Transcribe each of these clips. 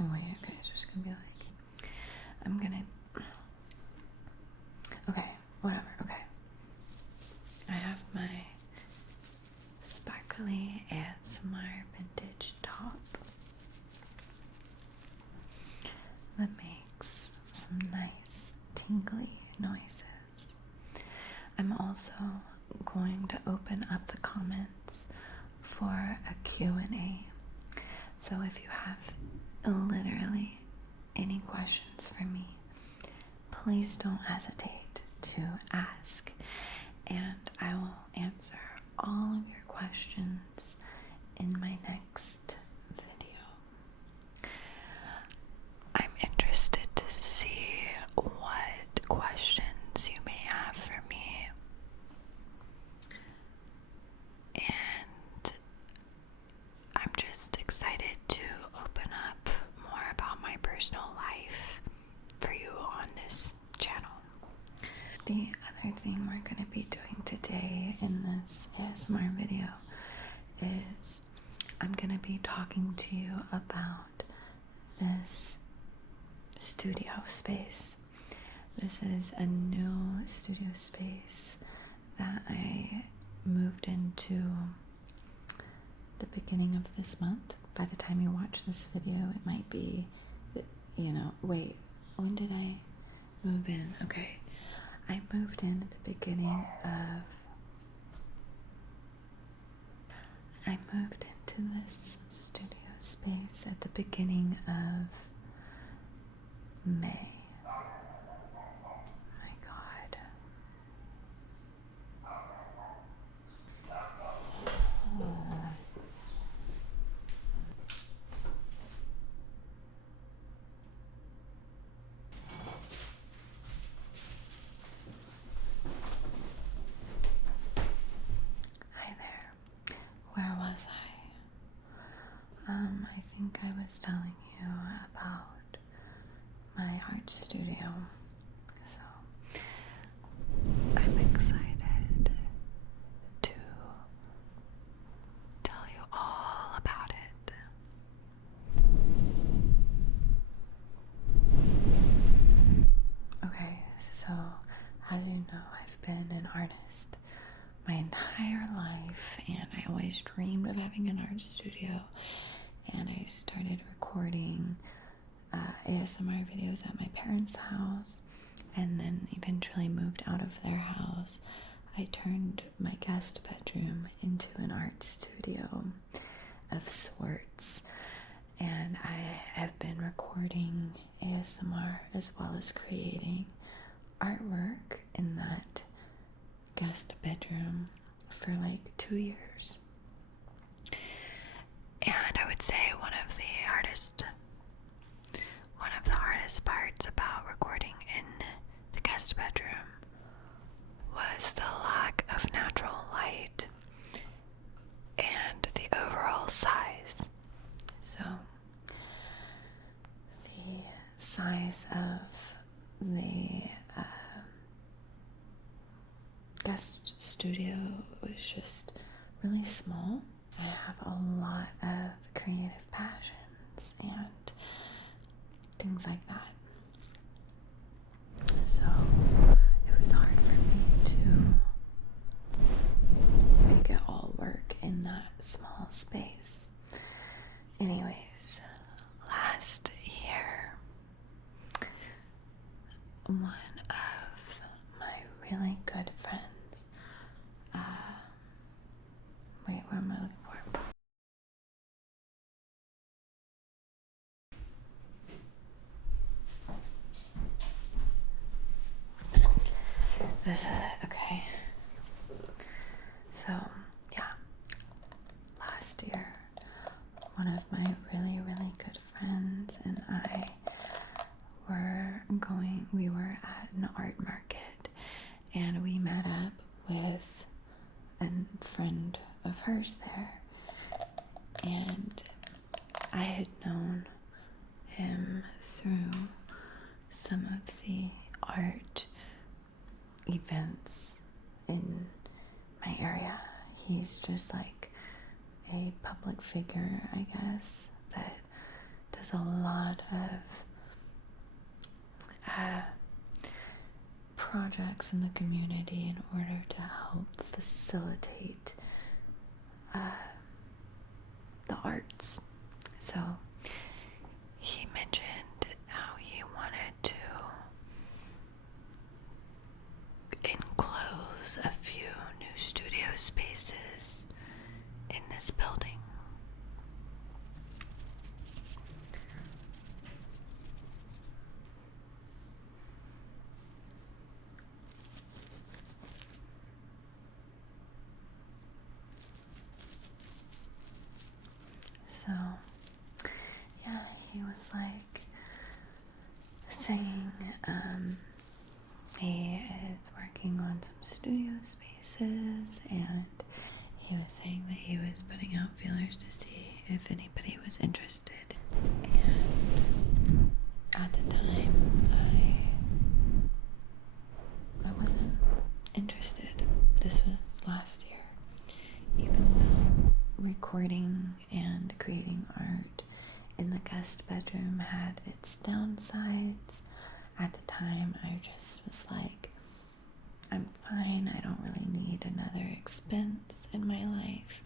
Oh wait, okay, it's just gonna be like, I'm gonna, okay, whatever, okay. I have my sparkly ASMR vintage top that makes some nice tingly noises. I'm also going to open up the comments for a Q&A. So if you have literally any questions for me, please don't hesitate to ask, and I will answer all of your questions in my next video. I'm interested to see what questions you may have for me, and I'm just excited to open up more about my personal life for you on this channel. The other thing we're going to be doing today in this ASMR video is I'm going to be talking to you about this studio space. This is a new studio space that I moved into the beginning of this month. By the time you watch this video, it might be, wait, when did I move in? Okay, I moved in at the beginning of, I moved into this studio space at the beginning of May. My God. Hi there. Where was I? I think I was telling you about my art studio. So I'm excited to tell you all about it. Okay, so as you know, I've been an artist my entire life, and I always dreamed of having an art studio, and I started recording ASMR videos at my parents' house, and then eventually moved out of their house. I turned my guest bedroom into an art studio of sorts, and I have been recording ASMR as well as creating artwork in that guest bedroom for like 2 years. And I would say one of the hardest parts about recording in the guest bedroom was the lack of natural light and the overall size. So the size of the guest studio was just really small. I have a lot of creative passions and things like that. So it was hard for me to make it all work in that small space. Anyways, last year, one of my really good friends, wait, where am I looking for? This is it, okay. So, yeah, last year, one of my really, really good friends and I we were at an art market, and we met up with a friend of hers there, and I had known him through some of the art events in my area. He's just like a public figure, I guess, that does a lot of projects in the community in order to help facilitate the arts. So he mentioned how he wanted to enclose a few new studio spaces in this building. So, yeah, he was like saying he is working on some studio spaces, and he was saying that he was putting out feelers to see if anybody was interested. And at the time, I wasn't interested. This was last year. Even though recording and creating art in the guest bedroom had its downsides, at the time I just was like, I'm fine, I don't really need another expense in my life.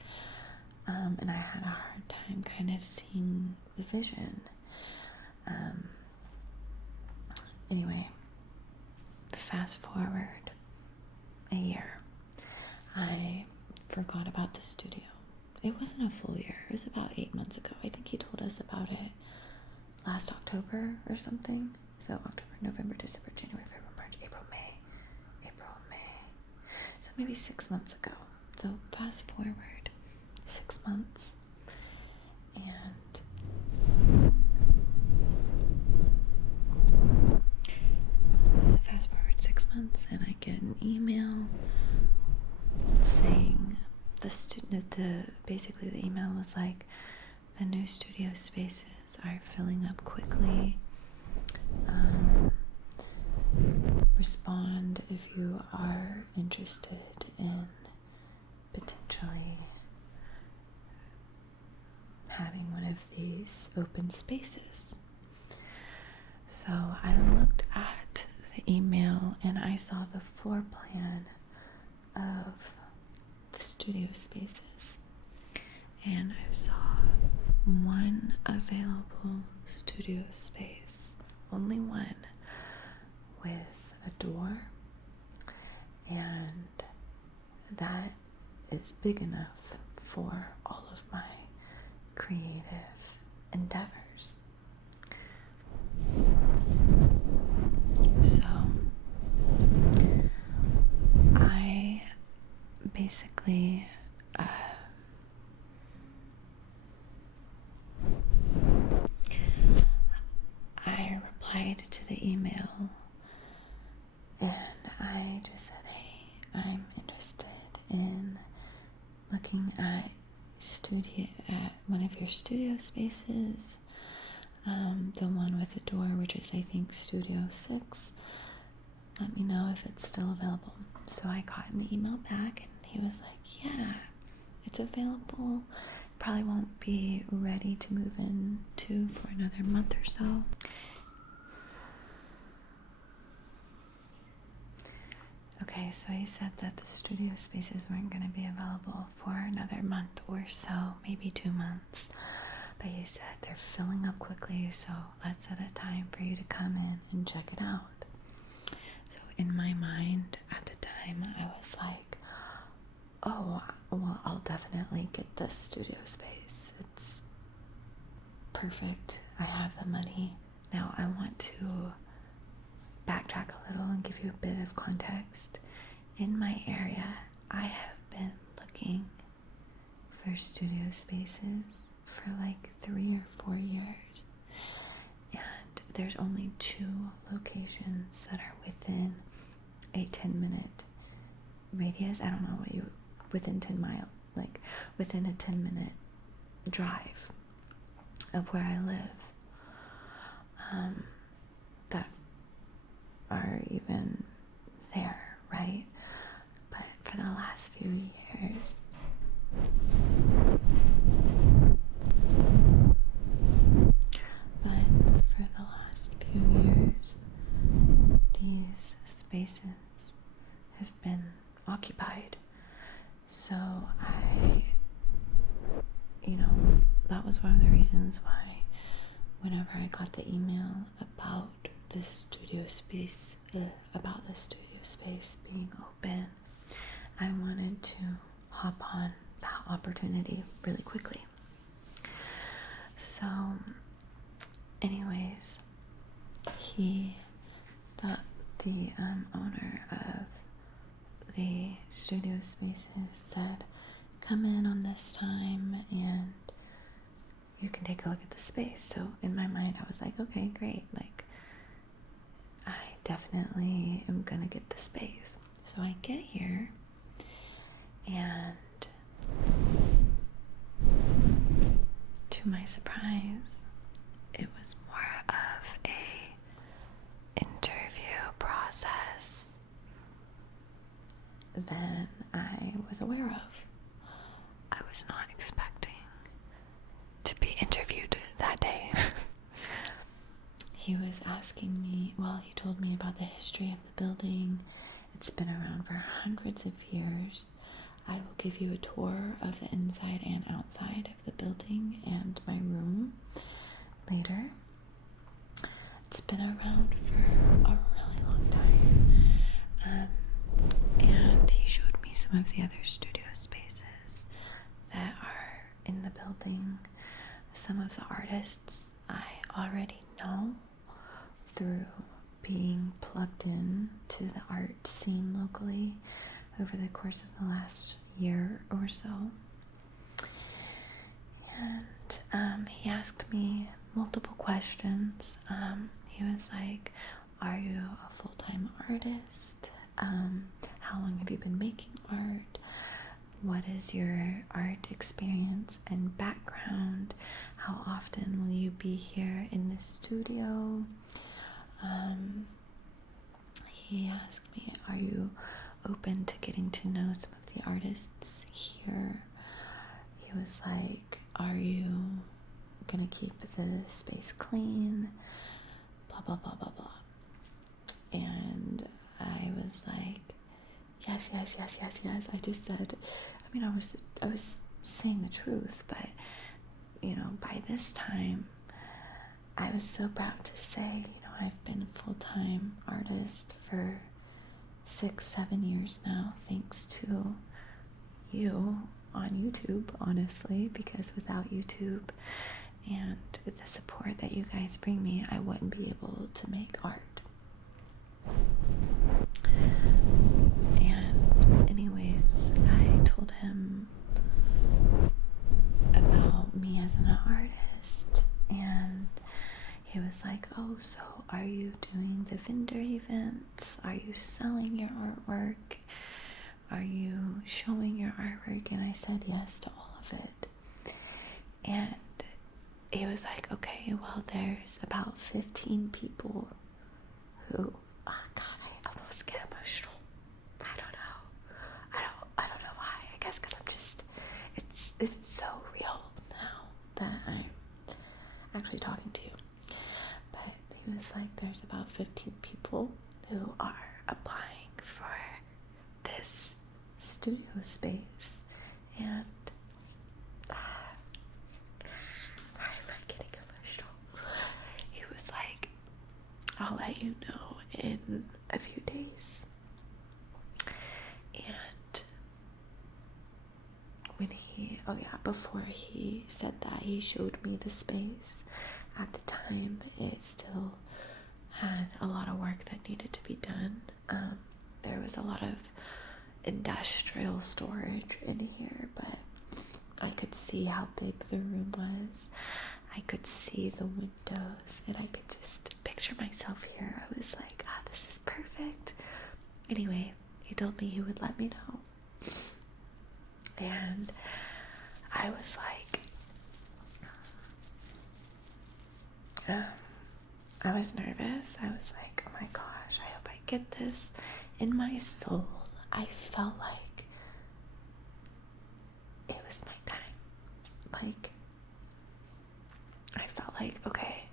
And I had a hard time kind of seeing the vision. Anyway, fast forward a year, I forgot about the studio. It wasn't a full year, it was about 8 months ago. I think he told us about it last October or something. So October, November, December, January, February, March, April, May. So maybe 6 months ago. So fast forward 6 months, and and I get an email saying basically the email was like, the new studio spaces are filling up quickly. Respond if you are interested in potentially having one of these open spaces. So I looked at the email and I saw the floor plan of the studio spaces, and I saw one available studio space, only one, with a door, and that is big enough for all of my creative endeavors. So I basically I replied to the email and I just said, hey, I'm interested in looking at one of your studio spaces, the one with the door, which is I think Studio 6. Let me know if it's still available. So I got an email back and he was like, yeah, it's available. Probably won't be ready to move into for another month or so. Okay, so he said that the studio spaces weren't going to be available for another month or so, maybe 2 months. But he said they're filling up quickly, so let's set a time for you to come in and check it out. So in my mind at the time, I was like, oh, well, I'll definitely get this studio space. It's perfect. I have the money. Now I want to backtrack a little and give you a bit of context. In my area, I have been looking for studio spaces for like 3 or 4 years, and there's only 2 locations that are within a 10-minute radius. I don't know what within 10 miles, like within a 10-minute drive of where I live, that are even there, right? But for the last few years, spaces have been occupied. So that was one of the reasons why whenever I got the email about the studio space being open, I wanted to hop on that opportunity really quickly. So anyways, the owner of the studio spaces said, come in on this time and you can take a look at the space. So in my mind, I was like, okay, great. Like, I definitely am gonna get the space. So I get here, and to my surprise, it was more of a interview process than I was aware of. I was not expecting to be interviewed that day. He was asking me, he told me about the history of the building. It's been around for hundreds of years. I will give you a tour of the inside and outside of the building and my room later. It's been around for a really long time. And he showed me some of the other studio spaces that are in the building. Some of the artists I already know through being plugged in to the art scene locally over the course of the last year or so. And he asked me multiple questions. He was like, are you a full-time artist? How long have you been making art? What is your art experience and background? How often will you be here in the studio? He asked me, are you open to getting to know some of the artists here? He was like, are you gonna keep the space clean? Blah, blah, blah, blah, blah. And I was like, yes. I just said, I was saying the truth, but, by this time, I was so proud to say, I've been a full-time artist for 6-7 years now, thanks to you on YouTube, honestly, because without YouTube and the support that you guys bring me, I wouldn't be able to make art. And anyways, I told him about me as an artist, and he was like, oh, so are you doing the vendor events? Are you selling your artwork? Are you showing your artwork? And I said yes to all of it. And he was like, okay, well, there's about 15 people who, oh God, I almost get emotional. I don't know why. I guess because it's so real now that I'm actually talking to you. But he was like, there's about 15 people who are applying for this studio space, and why am I getting emotional? He was like, I'll let you know in a few days. And before he said that, he showed me the space. At the time, it still had a lot of work that needed to be done. There was a lot of industrial storage in here, but I could see how big the room was. I could see the windows, and I could just picture myself here. I was like, this is perfect. Anyway, he told me he would let me know. And I was like, I was nervous. I was like, oh my gosh, I hope I get this. In my soul, I felt like it was my time. Like, I felt like, okay,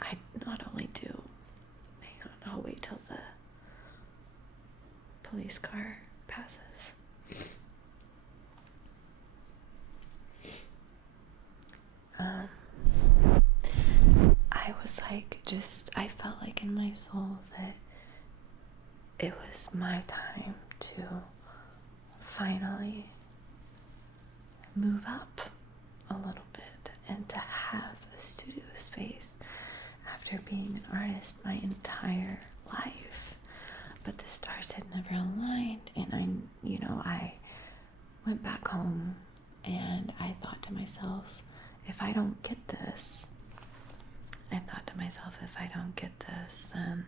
I not only do police car passes. I was like, I felt like in my soul that it was my time to finally move up a little bit and to have a studio space after being an artist my entire life. But the stars had never aligned, and I went back home and I thought to myself, if I don't get this, then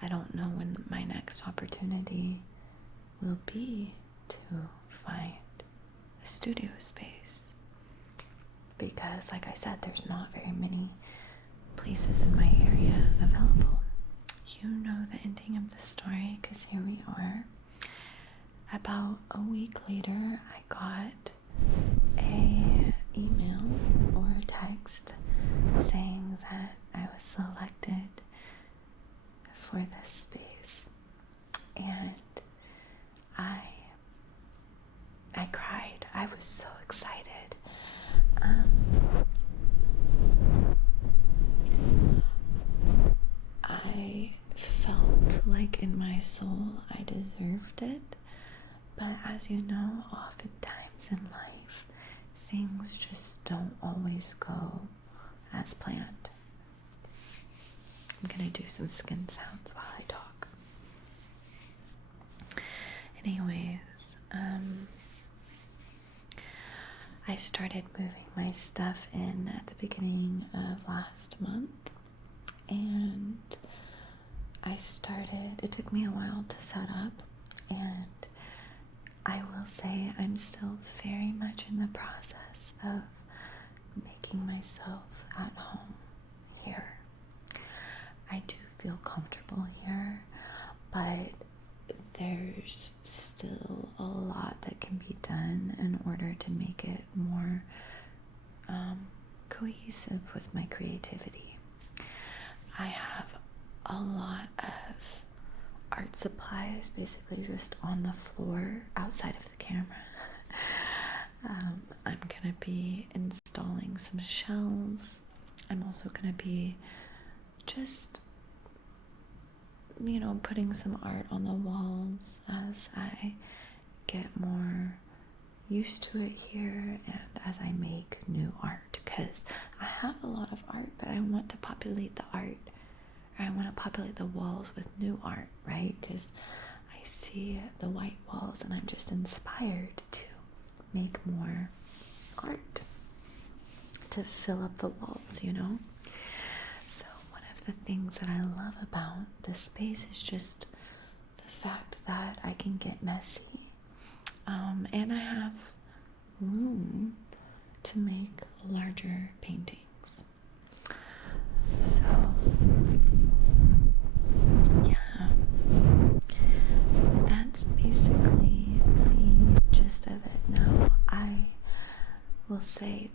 I don't know when my next opportunity will be to find a studio space. Because, like I said, there's not very many places in my area available. You know the ending of the story, because here we are. About a week later, I got a email or a text saying that I was selected for this space, and I cried. I was so excited. I felt like in my soul I deserved it, but as you know, oftentimes in life, things just don't always go as planned. I'm gonna do some skin sounds while I talk. Anyways, I started moving my stuff in at the beginning of last month, and it took me a while to set up, and I will say I'm still very much in the process of making myself at home here. I do feel comfortable here, but there's still a lot that can be done in order to make it more cohesive with my creativity. I have a lot of art supplies basically just on the floor outside of the camera. I'm gonna be installing some shelves. I'm also gonna be just putting some art on the walls as I get more used to it here and as I make new art, because I have a lot of art, but I want to populate the art, or I want to populate the walls with new art, right? Because I see the white walls and I'm just inspired to make more art to fill up the walls, So one of the things that I love about this space is just the fact that I can get messy, and I have room to make larger paintings. So yeah, that's basically the gist of it. Now I will say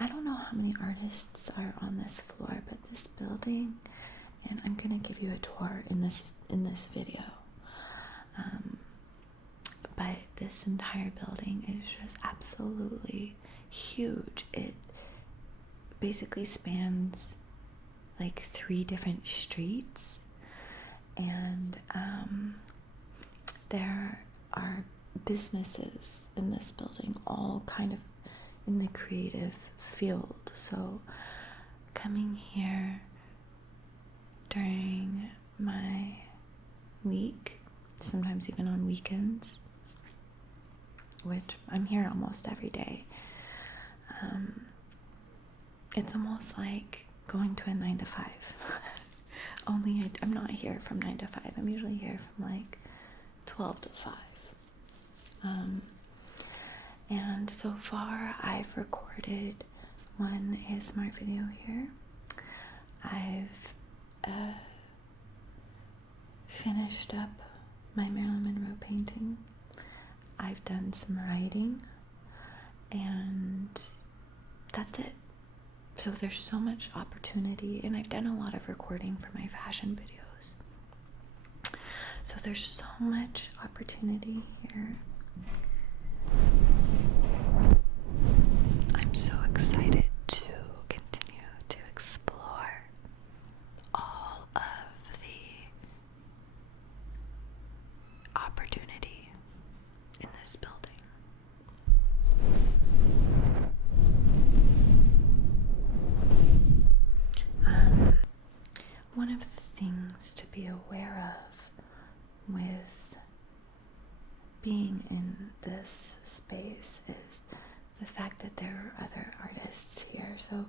I don't know how many artists are on this floor, but this building, and I'm gonna give you a tour in this video, but this entire building is just absolutely huge. It basically spans like 3 different streets, and there are businesses in this building, all kind of in the creative field. So coming here during my week, sometimes even on weekends, which I'm here almost every day, it's almost like going to a 9 to 5. Only I'm not here from 9 to 5. I'm usually here from like 12 to 5. And so far I've recorded one ASMR video here. I've finished up my Marilyn Monroe painting. I've done some writing, and that's it. So there's so much opportunity, and I've done a lot of recording for my fashion videos. So there's so much opportunity here. I'm so excited to continue to explore all of the opportunity in this building. One of the things to be aware of with being in this space is the fact that there are other artists here. So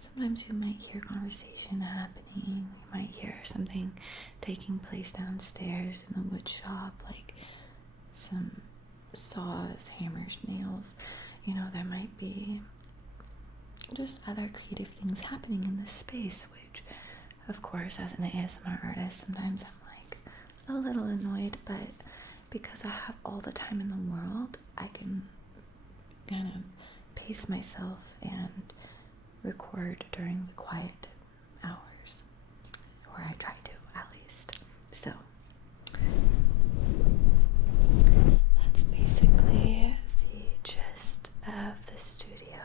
sometimes you might hear conversation happening, you might hear something taking place downstairs in the wood shop, like some saws, hammers, nails. You know, there might be just other creative things happening in this space, which, of course, as an ASMR artist, sometimes I'm like a little annoyed, but because I have all the time in the world, I can kind of pace myself and record during the quiet hours, or I try to at least. So that's basically the gist of the studio.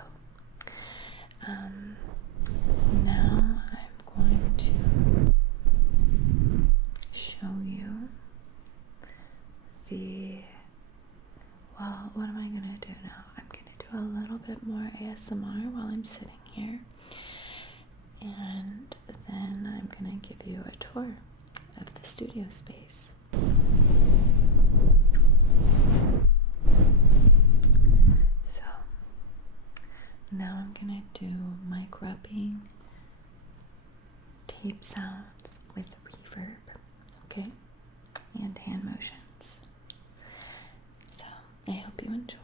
Now I'm going to show you what am I going to do now? I'm going to do a little bit more ASMR while I'm sitting here, and then I'm going to give you a tour of the studio space. So now I'm going to do mic rubbing, tape sounds with reverb, okay, and hand motions. So I hope you enjoy.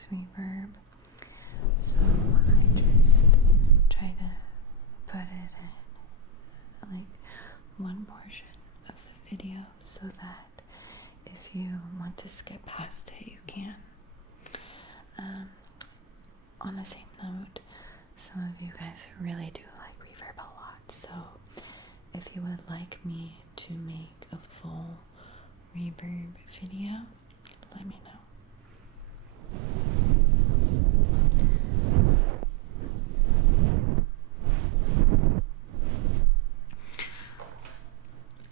likes reverb, so I just try to put it in like one portion of the video so that if you want to skip past it, you can. On the same note, some of you guys really do like reverb a lot, so if you would like me to make a full reverb video, let me know.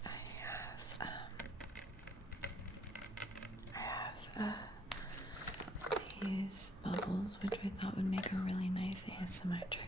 I have these bubbles, which I thought would make a really nice ASMR trigger.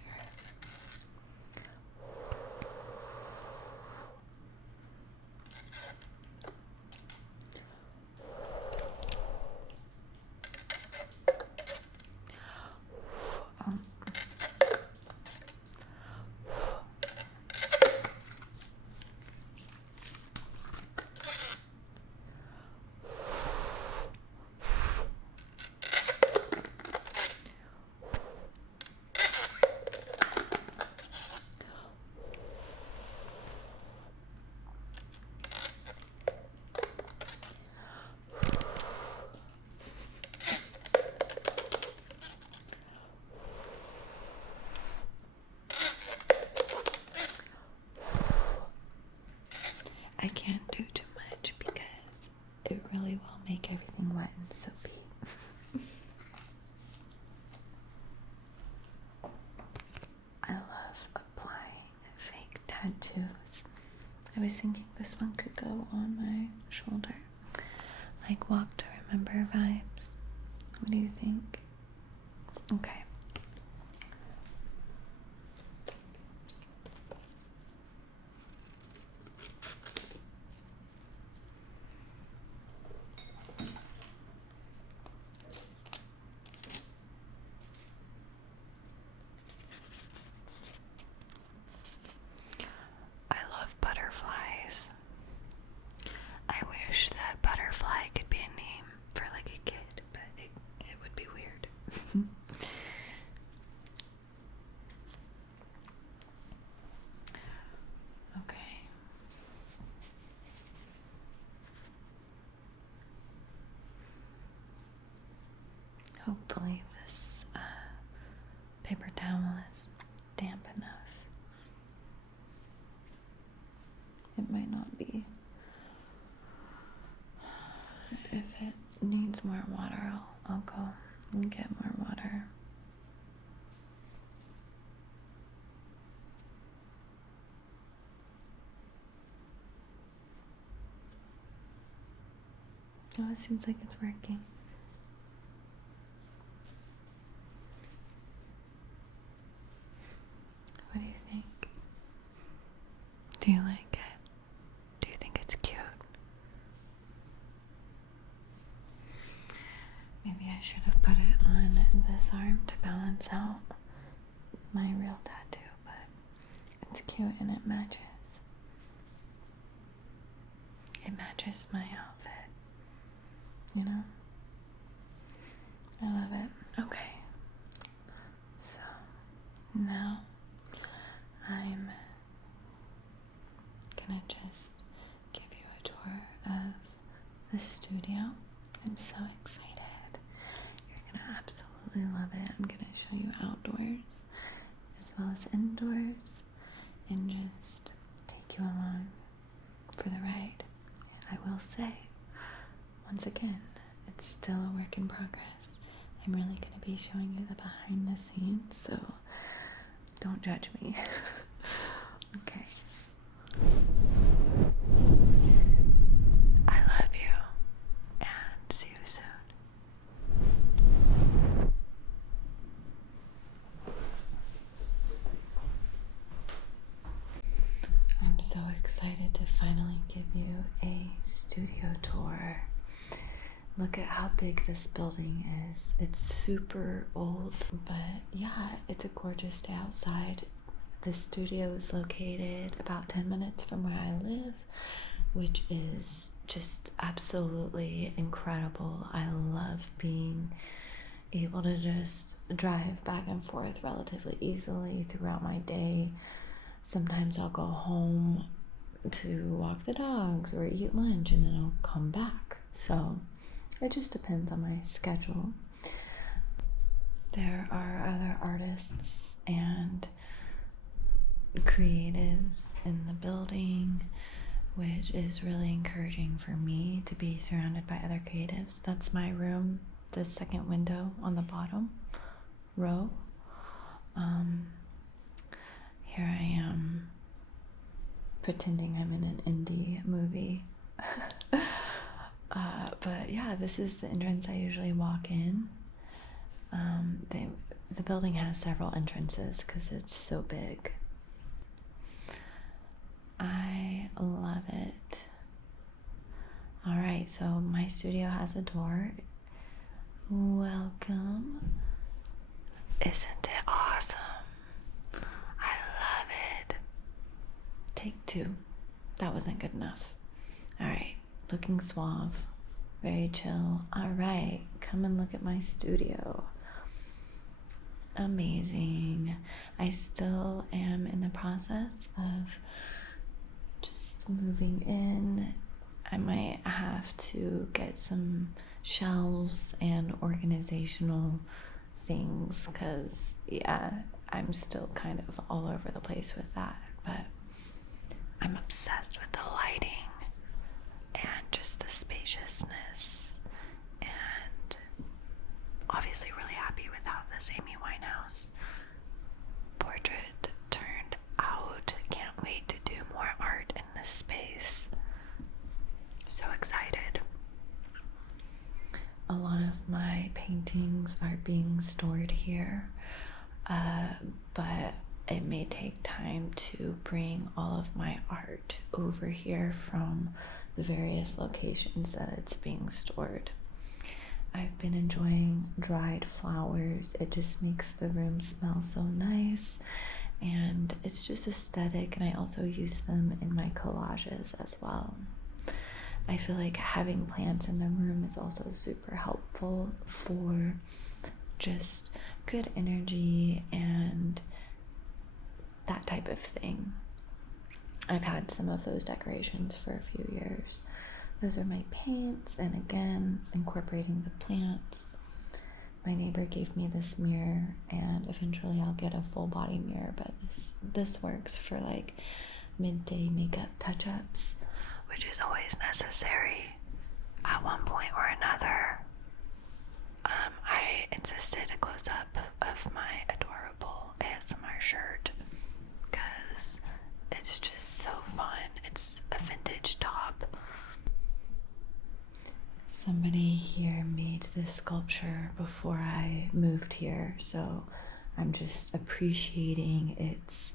I can't do too much because it really will make everything wet and soapy. I love applying fake tattoos. I was thinking this one could go on my shoulder, like Walk to Remember vibes. What do you think? Okay. Butterflies. I wish that butterfly could be a name for like a kid, but it would be weird. Okay. Hopefully this paper towel is damp enough. It might not be. If it needs more water, I'll go and get more water. Oh, it seems like it's working. What do you think? Do you like it? Do you think it's cute? Maybe I should have put it on this arm to balance out my real tattoo, but it's cute and it matches. It matches my outfit, you know? I love it. Okay. So, now I'm gonna just give you a tour of the studio. I'm so excited. You're gonna absolutely love it. I'm gonna show you outdoors as well as indoors and just take you along for the ride. I will say, once again, it's still a work in progress. I'm really gonna be showing you the behind the scenes, so don't judge me. Okay. I love you, and see you soon. I'm so excited to finally give you a studio tour. Look at how big this building is. It's super old, but yeah, it's a gorgeous day outside. The studio is located about 10 minutes from where I live, which is just absolutely incredible. I love being able to just drive back and forth relatively easily throughout my day. Sometimes I'll go home to walk the dogs or eat lunch, and then I'll come back. So it just depends on my schedule. There are other artists and creatives in the building, which is really encouraging for me to be surrounded by other creatives. That's my room, the second window on the bottom row. Here I am pretending I'm in an indie movie. But yeah, this is the entrance I usually walk in. The building has several entrances because it's so big. I love it. Alright, so my studio has a door. Welcome. Isn't it awesome? I love it. Take two. That wasn't good enough. Alright, looking suave. Very chill. Alright, come and look at my studio. Amazing. I still am in the process of just moving in. I might have to get some shelves and organizational things because, yeah, I'm still kind of all over the place with that. But I'm obsessed with the lighting and just the spaciousness, and obviously really happy with how this Amy Winehouse portrait turned out. Can't wait to do more art in this space. So excited. A lot of my paintings are being stored here, but it may take time to bring all of my art over here from the various locations that it's being stored. I've been enjoying dried flowers. It just makes the room smell so nice, and it's just aesthetic, and I also use them in my collages as well. I feel like having plants in the room is also super helpful for just good energy and that type of thing. I've had some of those decorations for a few years. Those are my paints, and again, incorporating the plants. My neighbor gave me this mirror, and eventually I'll get a full body mirror, but this works for like midday makeup touch-ups, which is always necessary at one point or another. I insisted a close-up of my adorable ASMR shirt because it's just so fun. It's a vintage top. Somebody here made this sculpture before I moved here, so I'm just appreciating its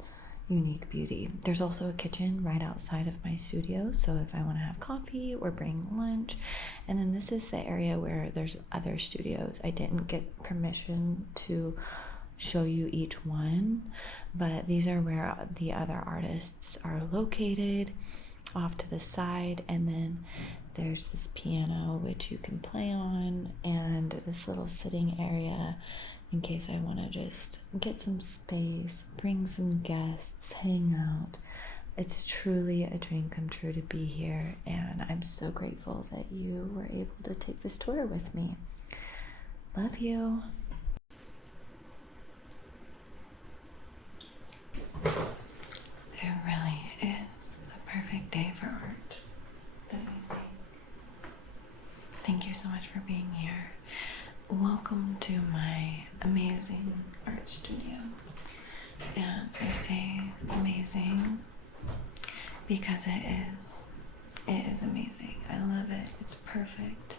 unique beauty. There's also a kitchen right outside of my studio, so if I want to have coffee or bring lunch. And then this is the area where there's other studios. I didn't get permission to show you each one, but these are where the other artists are located, off to the side. And then there's this piano which you can play on, and this little sitting area in case I want to just get some space, bring some guests, hang out. It's truly a dream come true to be here, and I'm so grateful that you were able to take this tour with me. Love you. It really is the perfect day for art, don't you think? Thank you so much for being here. Welcome to my amazing art studio. And I say amazing because it is amazing. I love it. It's perfect.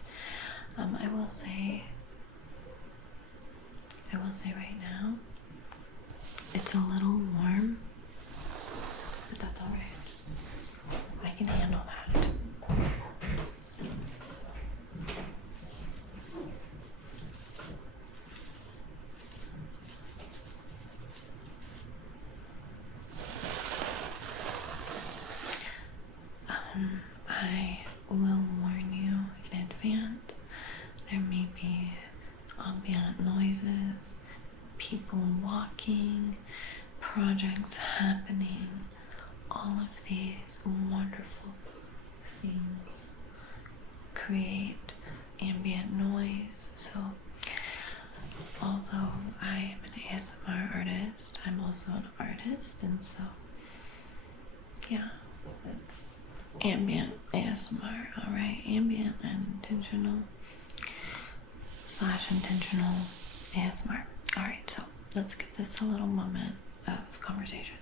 I will say right now, it's a little warm, but that's all right. I can handle that. I will warn you in advance, there may be ambient noise people walking, projects happening, all of these wonderful things create ambient noise. So although I am an ASMR artist, I'm also an artist, and so yeah, it's ambient ASMR, alright, ambient and intentional / intentional ASMR. Alright, so let's give this a little moment of conversation.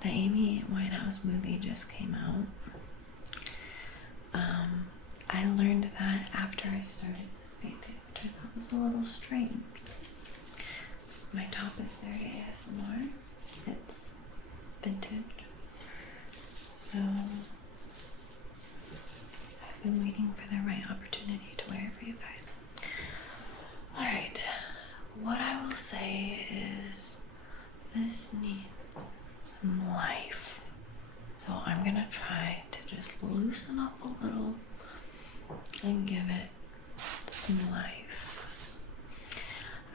The Amy Winehouse movie just came out. I learned that after I started this painting, which I thought was a little strange. My top is very ASMR. It's vintage. So I've been waiting for the right opportunity to wear it for you guys. Alright, what I will say is this needs some life. So I'm gonna try to just loosen up a little and give it some life.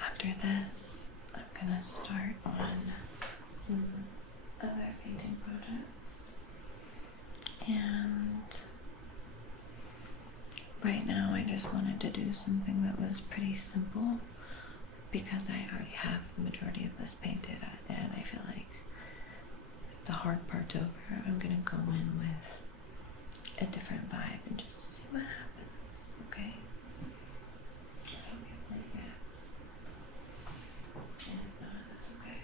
After this, I'm gonna start on some other painting projects. And right now I just wanted to do something that was pretty simple because I already have the majority of this painted, and I feel like the hard part's over. I'm gonna go in with a different vibe and just see what happens, okay? I hope you like it. And if not, that's okay.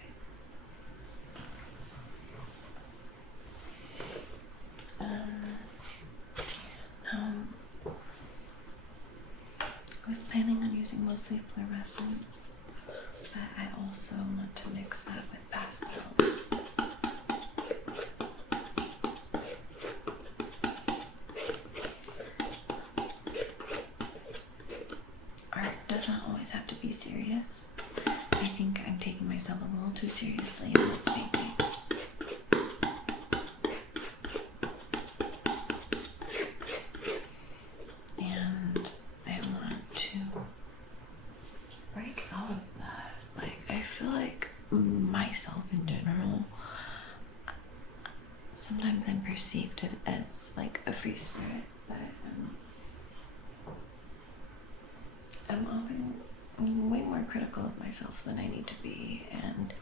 Now, I was planning on using mostly fluorescents, but I also want to mix that with pastels. Doesn't always have to be serious. I think I'm taking myself a little too seriously in this painting. And I want to break out of that. Like, I feel like myself in general, sometimes I'm perceived as like a free spirit, but I'm often way more critical of myself than I need to be, and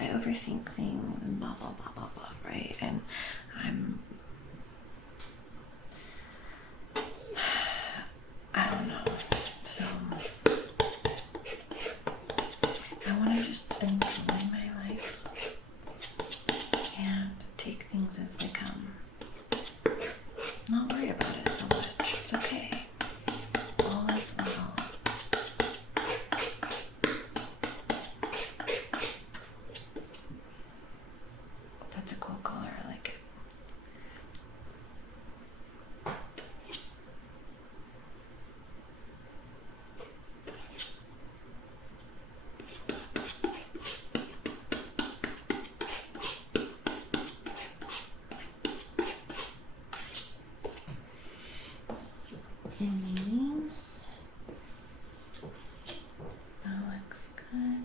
I overthink things and blah blah blah blah blah, right? And I don't know. So I want to just enjoy my life and take things as they come. Not worry about it so much. It's okay. All is well. That's a cool color. I like it. That looks good.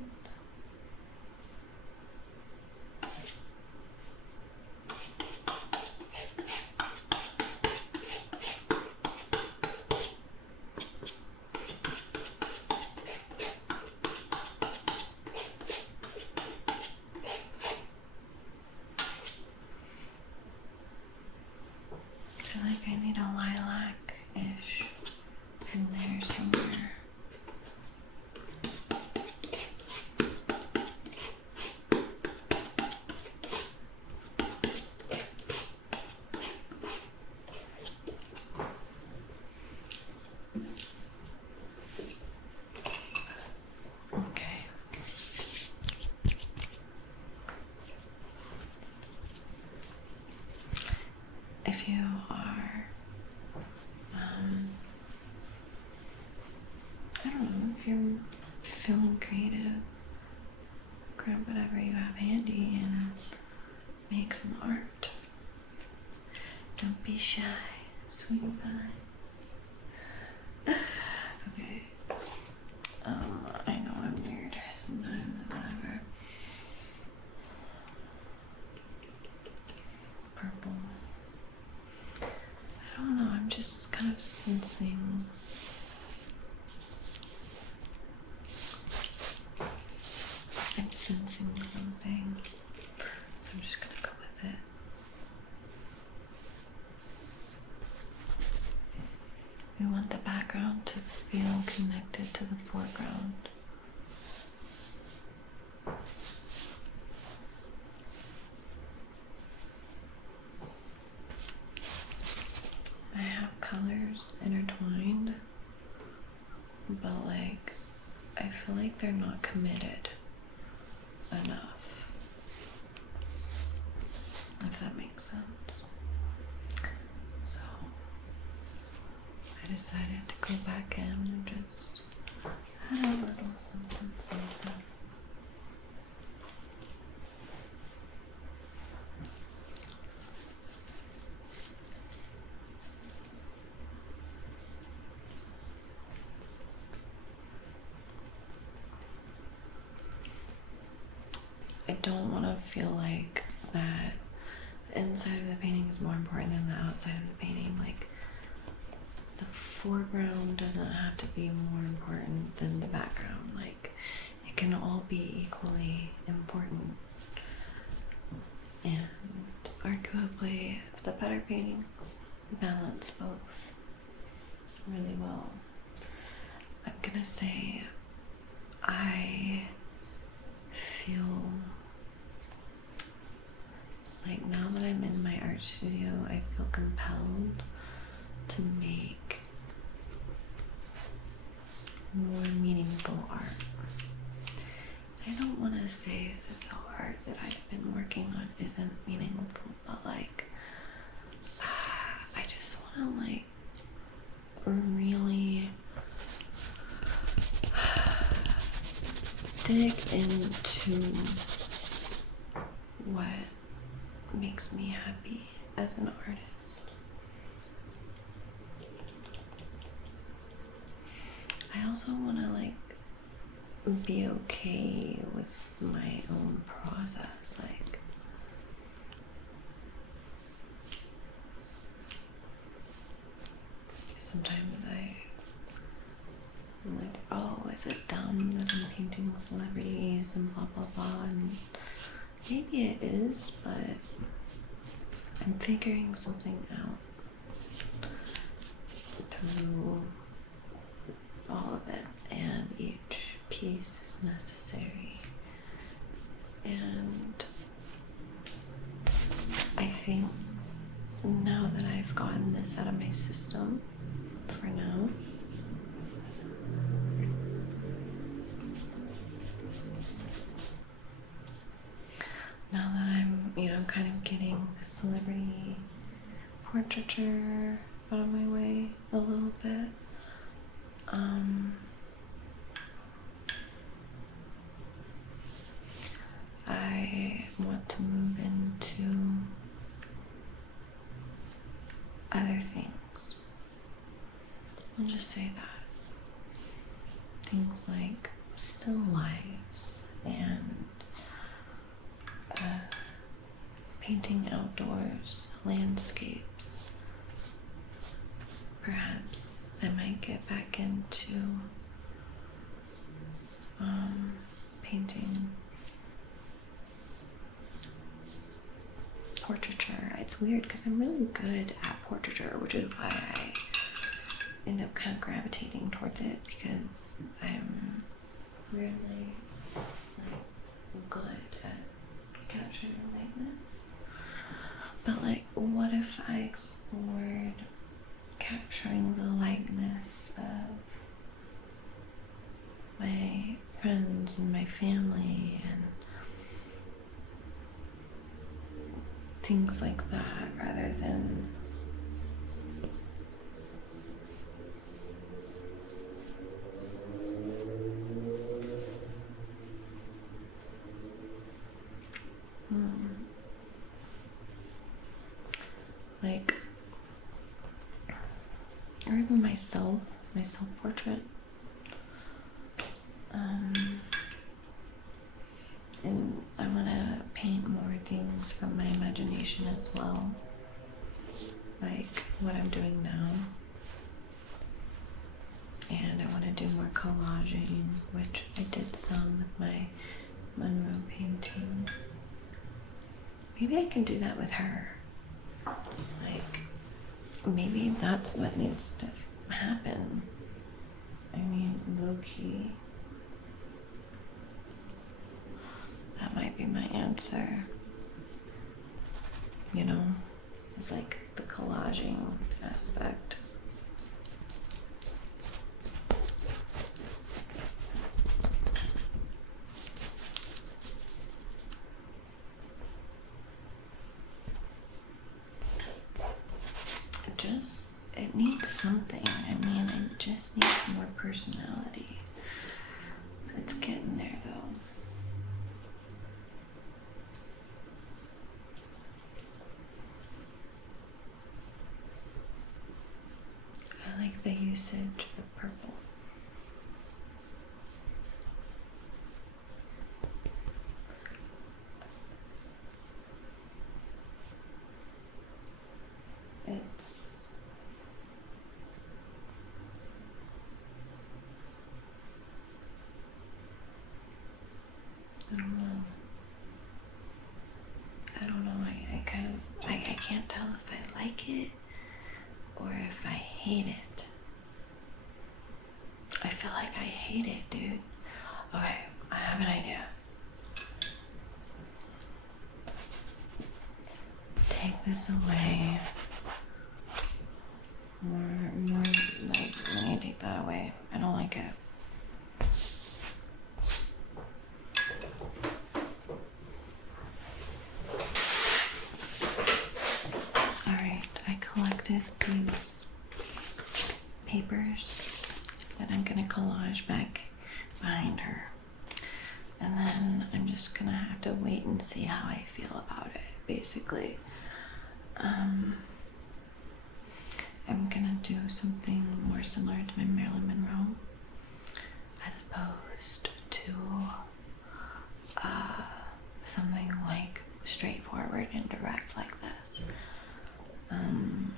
I feel like I need a lilac-ish in there somewhere. Okay. If you are, I don't know, if you're feeling creative, grab whatever you have handy and make some art. Don't be shy, sweetie pie. Okay. I know I'm weird, of sensing I'm sensing something, so I'm just gonna go with it. We want the background to feel connected to the foreground. I have colors intertwined, but like, I feel like they're not committed enough, if that makes sense. So I decided to go back in and just add a little something. I don't want to feel like that the inside of the painting is more important than the outside of the painting. Like, the foreground doesn't have to be more important than the background. Like, it can all be equally important. And arguably, the better paintings balance both really well. I'm gonna say I feel like now that I'm in my art studio, I feel compelled to make more meaningful art. I don't want to say that the art that I've been working on isn't meaningful, but like, I just want to like really dig into what makes me happy as an artist. I also want to like be okay with my own process. Like, sometimes I'm like, oh, is it dumb that I'm painting celebrities and blah blah blah, and maybe it is, but I'm figuring something out through all of it, and each piece is necessary. And I think now that I've gotten this out of my system for now, now that I'm, kind of getting the celebrity portraiture out of my way a little bit, I want to move into other things. I'll just say that. Things like still lives and painting outdoors, landscapes. Perhaps I might get back into painting portraiture. It's weird because I'm really good at portraiture, which is why I end up kind of gravitating towards it, because I'm really good at capturing likeness. But like, what if I explored capturing the likeness of my friends and my family and things like that, rather than like, or even my self-portrait. And I want to paint more things from my imagination as well, like what I'm doing now. do more collaging, which I did some with my Monroe painting. Maybe I can do that with her. Like, maybe that's what needs to happen. I mean, low-key. That might be my answer. You know, it's like the collaging aspect. It needs something. I mean, it just needs more personality. It's getting there though. I like the usage of purple. I can't tell if I like it or if I hate it. I feel like I hate it, dude. Okay, I have an idea. Take this away. More, like, let me take that away. I don't like it. These papers that I'm gonna collage back behind her, and then I'm just gonna have to wait and see how I feel about it. Basically, I'm gonna do something more similar to my Marilyn Monroe, as opposed to something like straightforward and direct like this.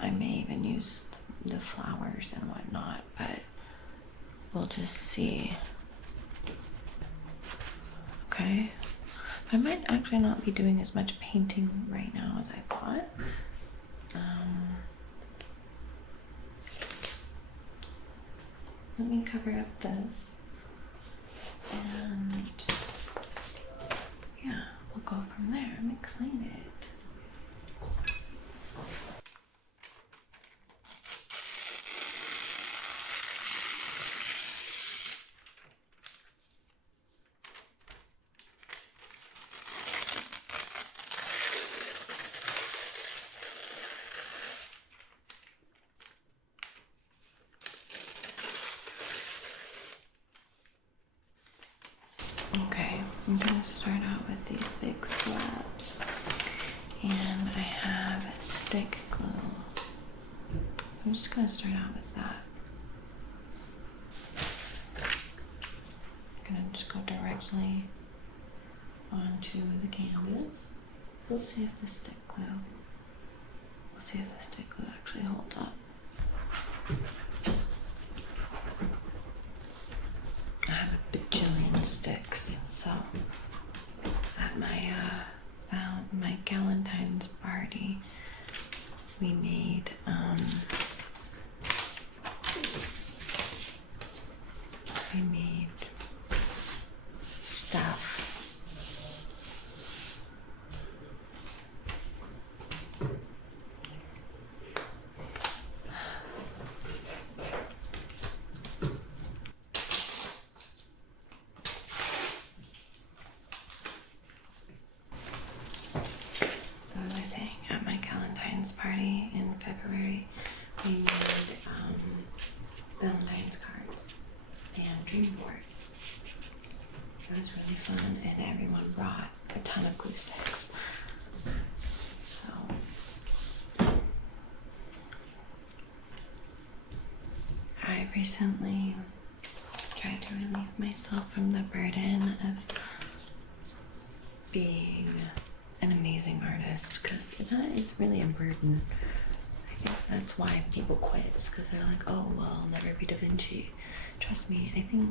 I may even use the flowers and whatnot, but we'll just see. Okay, I might actually not be doing as much painting right now as I thought. Let me cover up this, and yeah, we'll go from there. I'm excited. I'm going to start out with these big slabs, and I have stick glue. I'm just going to start out with that. I'm going to just go directly onto the canvas. We'll see if the stick glue actually holds up. I have a bajillion sticks, so at my Galentine's party, we made stuff. Party in February, we made Valentine's cards and dream boards. It was really fun, and everyone brought a ton of glue sticks. So I recently tried to relieve myself from the burden of being an amazing artist, because that is really a burden. I think that's why people quit, is because they're like, oh well, I'll never be Da Vinci. Try trust me, I think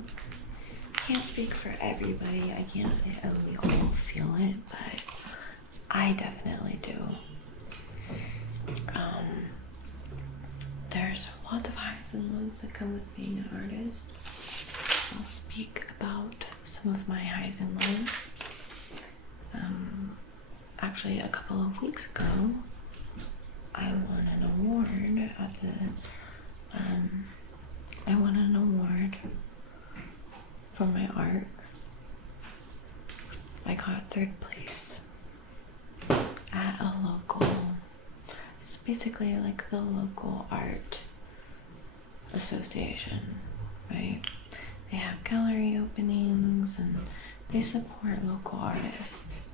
I can't speak for everybody. I can't say, oh, we all feel it, but I definitely do. There's lots of highs and lows that come with being an artist. I'll speak about some of my highs and lows. Actually, a couple of weeks ago, I won an award at I won an award for my art. I got 3rd place at a local, it's basically like the local art association, right? They have gallery openings and they support local artists.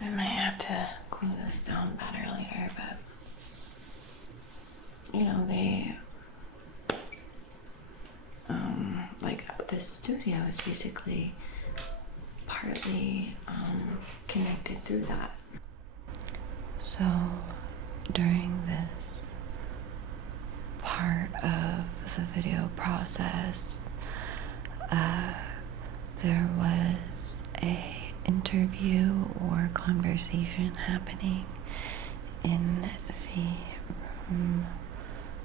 I might have to glue this down better later, but you know, they this studio is basically partly connected through that. So during this part of the video process, there was a interview or conversation happening in the room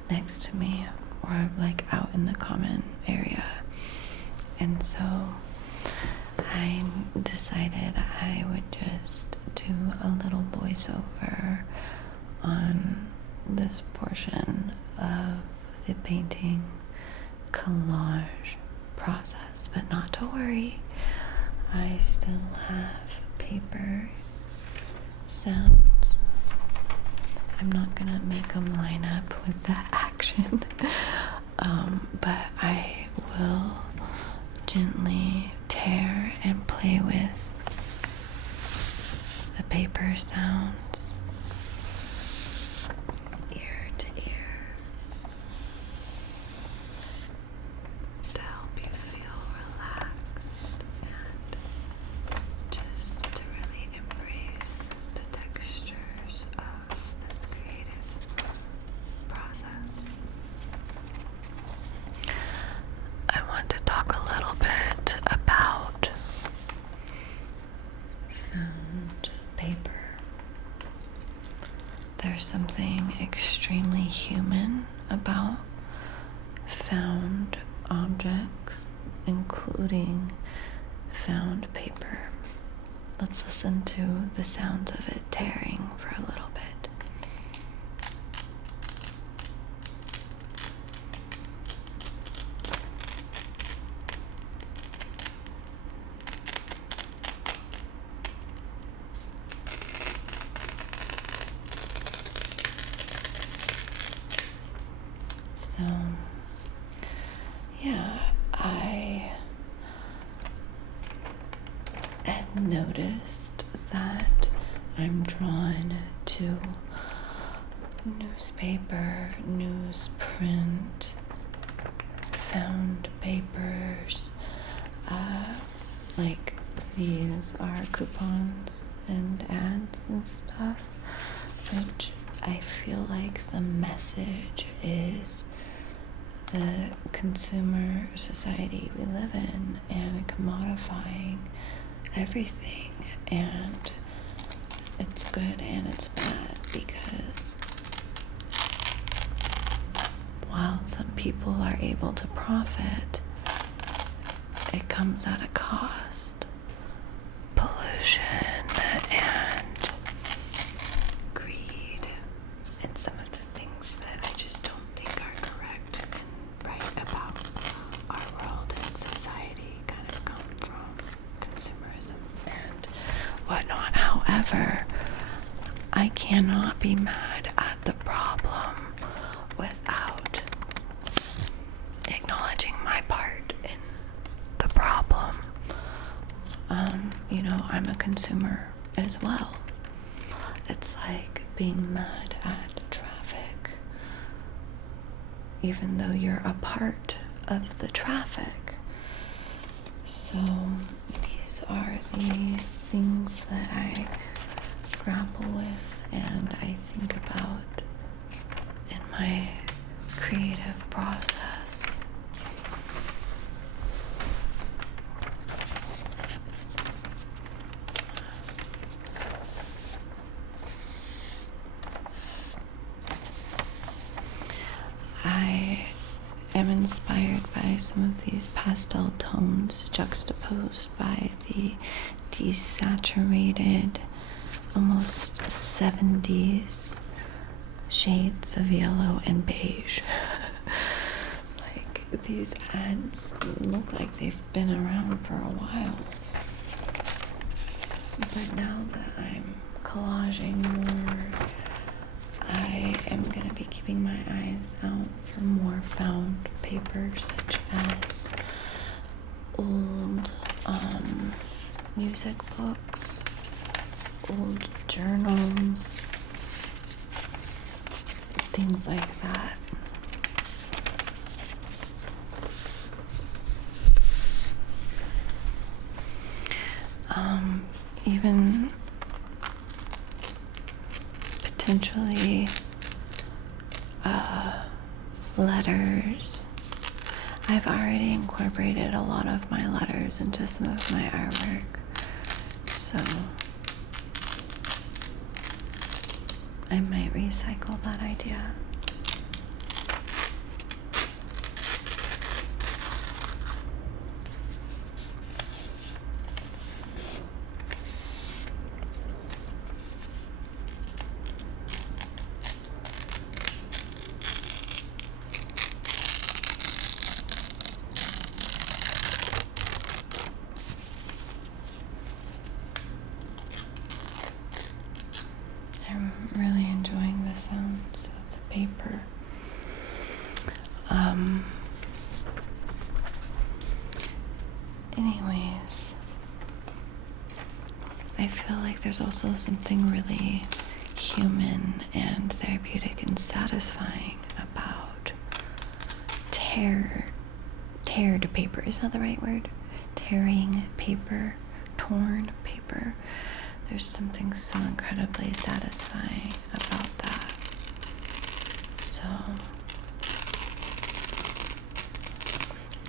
next to me, or like out in the common area. And so I decided I would just do a little voiceover on this portion of the painting collage process. But not to worry, I still have paper sounds. I'm not gonna make them line up with that action, but I will gently tear and play with the paper sounds ear to ear to help you feel relaxed and just to really embrace the textures of this creative process. I want to talk a little bit about found paper. There's something extremely human about found objects, including found paper. Let's listen to the sounds of it tearing for a little bit. So, yeah, I had noticed that I'm drawn to newspaper, newsprint, found papers. Like these are coupons and ads and stuff, which I feel like the message is the consumer society we live in and commodifying everything, and it's good and it's bad because while some people are able to profit, it comes at a cost. Pollution and greed and some of the things that I just don't think are correct and right about our world and society kind of come from consumerism and whatnot. However, I cannot be mad at the problem without acknowledging my part in the problem. I'm a consumer as well. It's like being mad at traffic, even though you're a part of the traffic. So these are the things that I grapple with and I think about in my creative process. I am inspired by some of these pastel tones juxtaposed by the desaturated, almost 70s shades of yellow and beige. Like, these ads look like they've been around for a while. But now that I'm collaging more, I am going to be keeping my eyes out for more found papers, such as old music books, old journals, things like that. Even potentially letters. I've already incorporated a lot of my letters into some of my artwork, so I might recycle that idea. I'm really enjoying the sounds of the paper. Anyways, I feel like there's also something really human and therapeutic and satisfying about teared paper. Is that the right word? Tearing paper, torn paper. There's something so incredibly satisfying about that. So,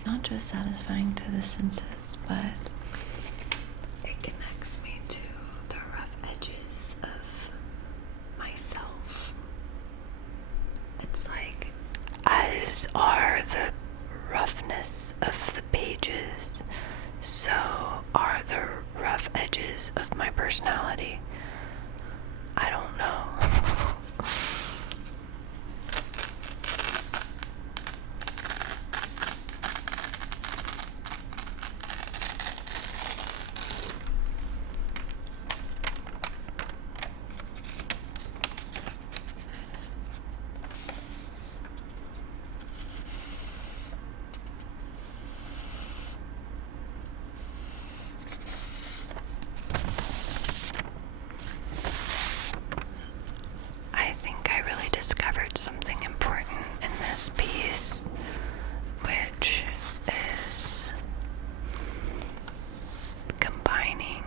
not just satisfying to the senses, but it connects me to the rough edges of myself. It's like, as are the roughness of the pages, so are the rough edges of my personality. I don't know. Something important in this piece, which is combining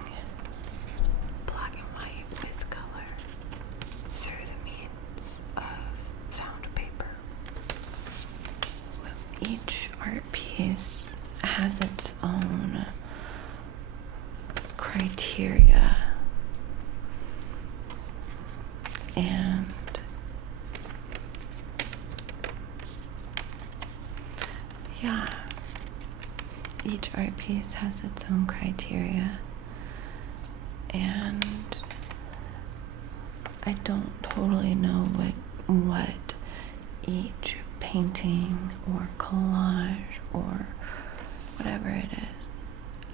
black and white with color through the means of found paper. Each art piece has its own criteria, and yeah, each art piece has its own criteria, and I don't totally know what each painting or collage or whatever it is,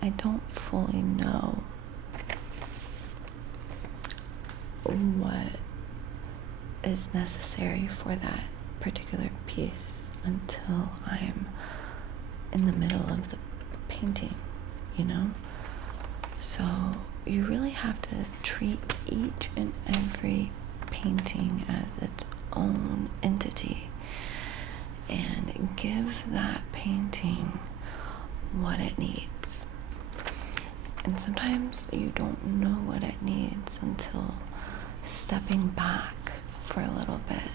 I don't fully know what is necessary for that particular piece until I'm in the middle of the painting, you know? So you really have to treat each and every painting as its own entity and give that painting what it needs. And sometimes you don't know what it needs until stepping back for a little bit.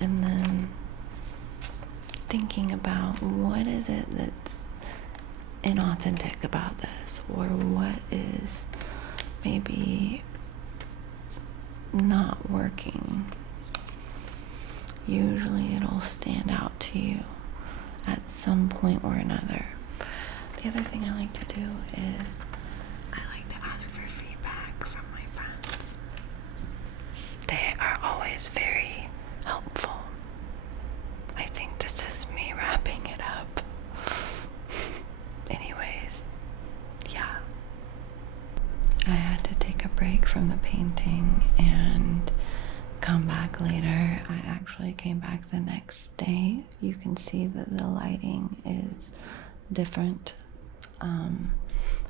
And then thinking about what is it that's inauthentic about this, or what is maybe not working. Usually it'll stand out to you at some point or another. The other thing I like to do is I like to ask for feedback from my friends. They are always very helpful. I think this is me wrapping it up. Anyways, yeah. I had to take a break from the painting and come back later. I actually came back the next day. You can see that the lighting is different.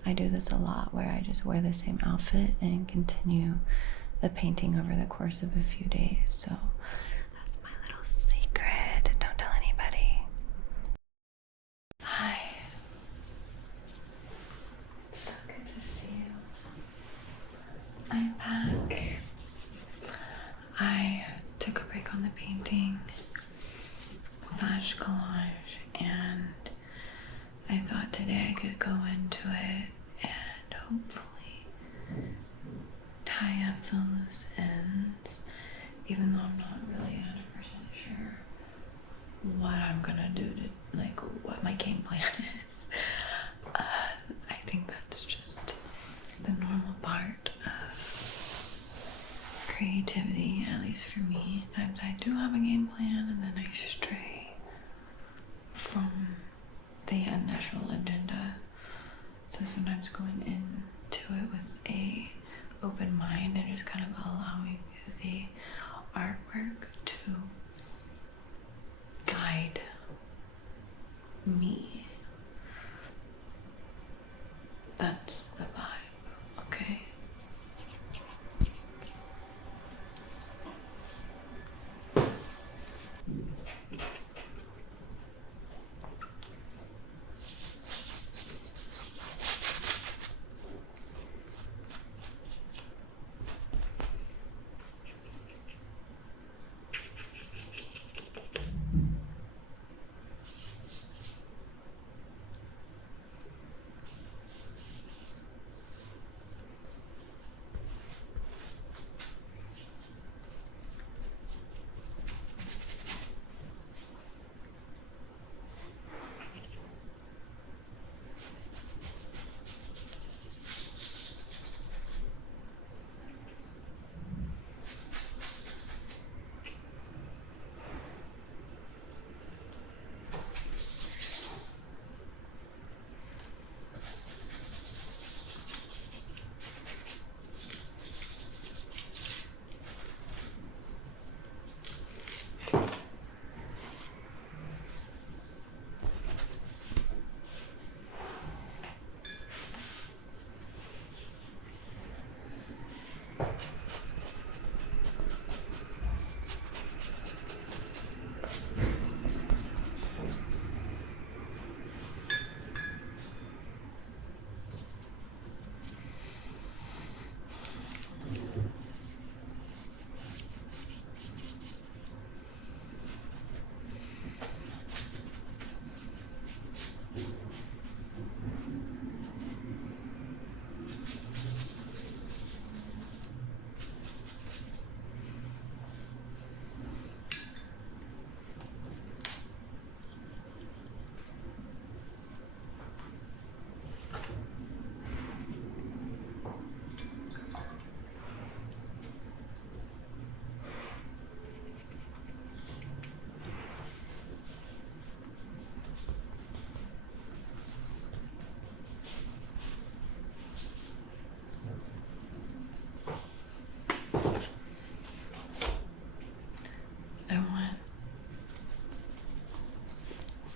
I do this a lot where I just wear the same outfit and continue the painting over the course of a few days. So that's my little secret. Don't tell anybody. Hi. It's so good to see you. I'm back. I took a break on the painting / collage, and I thought today I could go into it and hopefully tie up some loose ends, even though I'm not really 100% sure what I'm gonna do to, like, what my game plan is. I think that's just the normal part of creativity, at least for me. Sometimes I do have a game plan and then I stray from the initial agenda. So sometimes going into it with a open mind and just kind of allowing the artwork to guide me. That's the vibe, okay?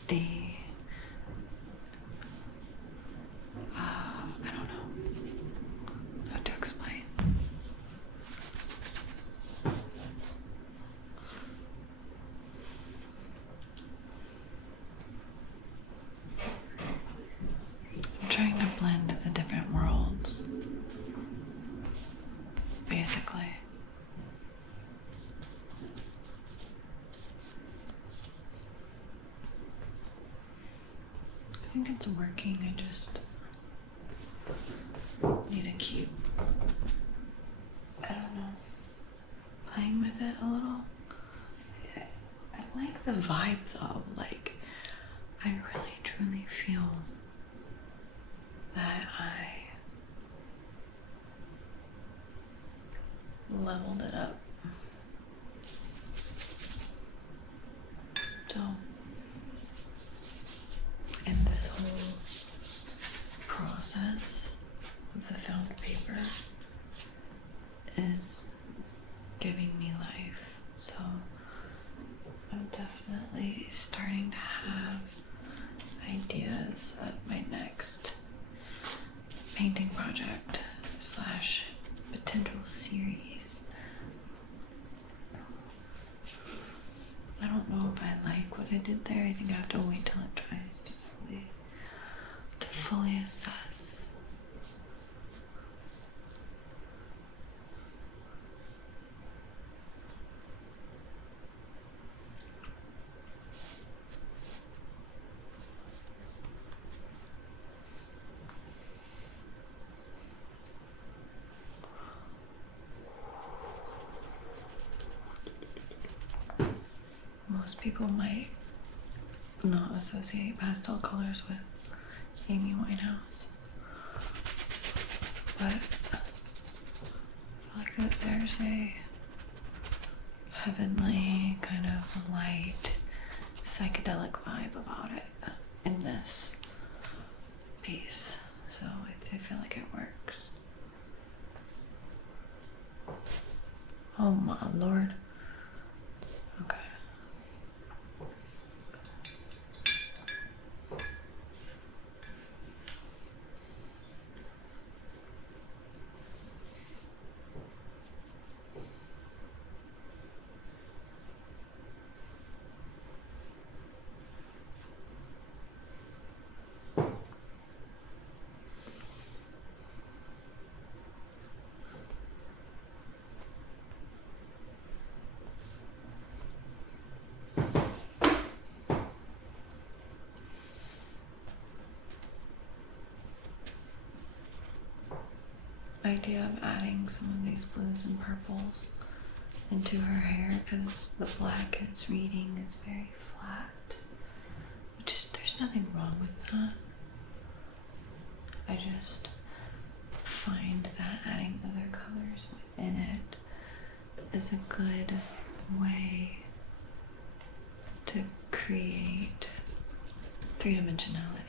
the I don't know how to explain. think it's working. I just need to keep, I don't know, playing with it a little. I like the vibe though. Like, I really truly feel that I leveled it up. So, in this whole process of the found paper is giving me life. So, I'm definitely starting to have ideas of my next painting project / potential series. I don't know if I like what I did there. I think I have to wait till it dries to fully assess. Most people might not associate pastel colors with Amy Winehouse, but I feel like that there's a heavenly kind of light, psychedelic vibe about it in this piece, so I feel like it works. Oh my lord. Okay. Idea of adding some of these blues and purples into her hair, because the black it's reading is very flat, which is, there's nothing wrong with that. I just find that adding other colors within it is a good way to create three-dimensionality.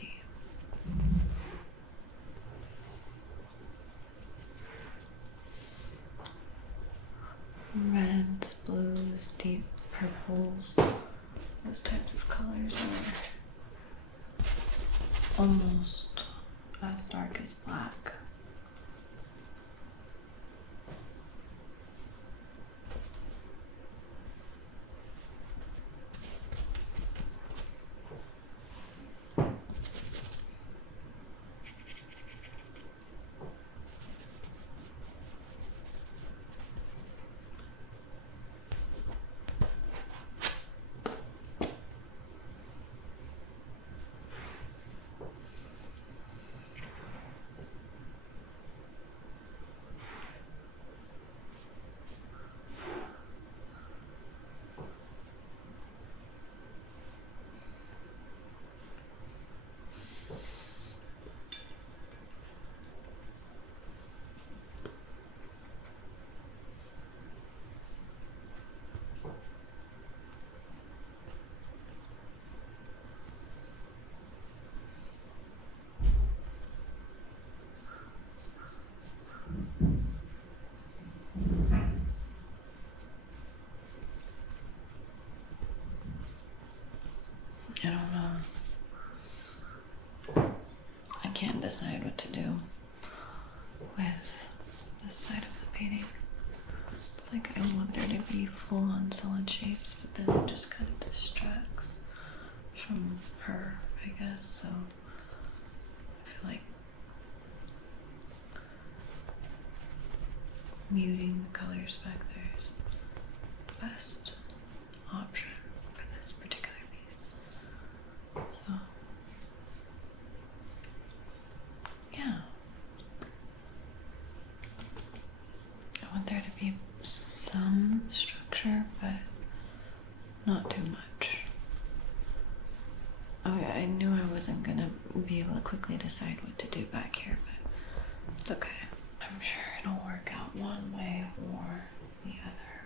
Reds, blues, deep purples, those types of colors are almost as dark as black. I don't know. I can't decide what to do with this side of the painting. It's like I want there to be full-on solid shapes, but then it just kind of distracts from her, I guess. So I feel like muting the colors back there is the best option for this particular piece. So not too much. I knew I wasn't gonna be able to quickly decide what to do back here, but it's okay. I'm sure it'll work out one way or the other.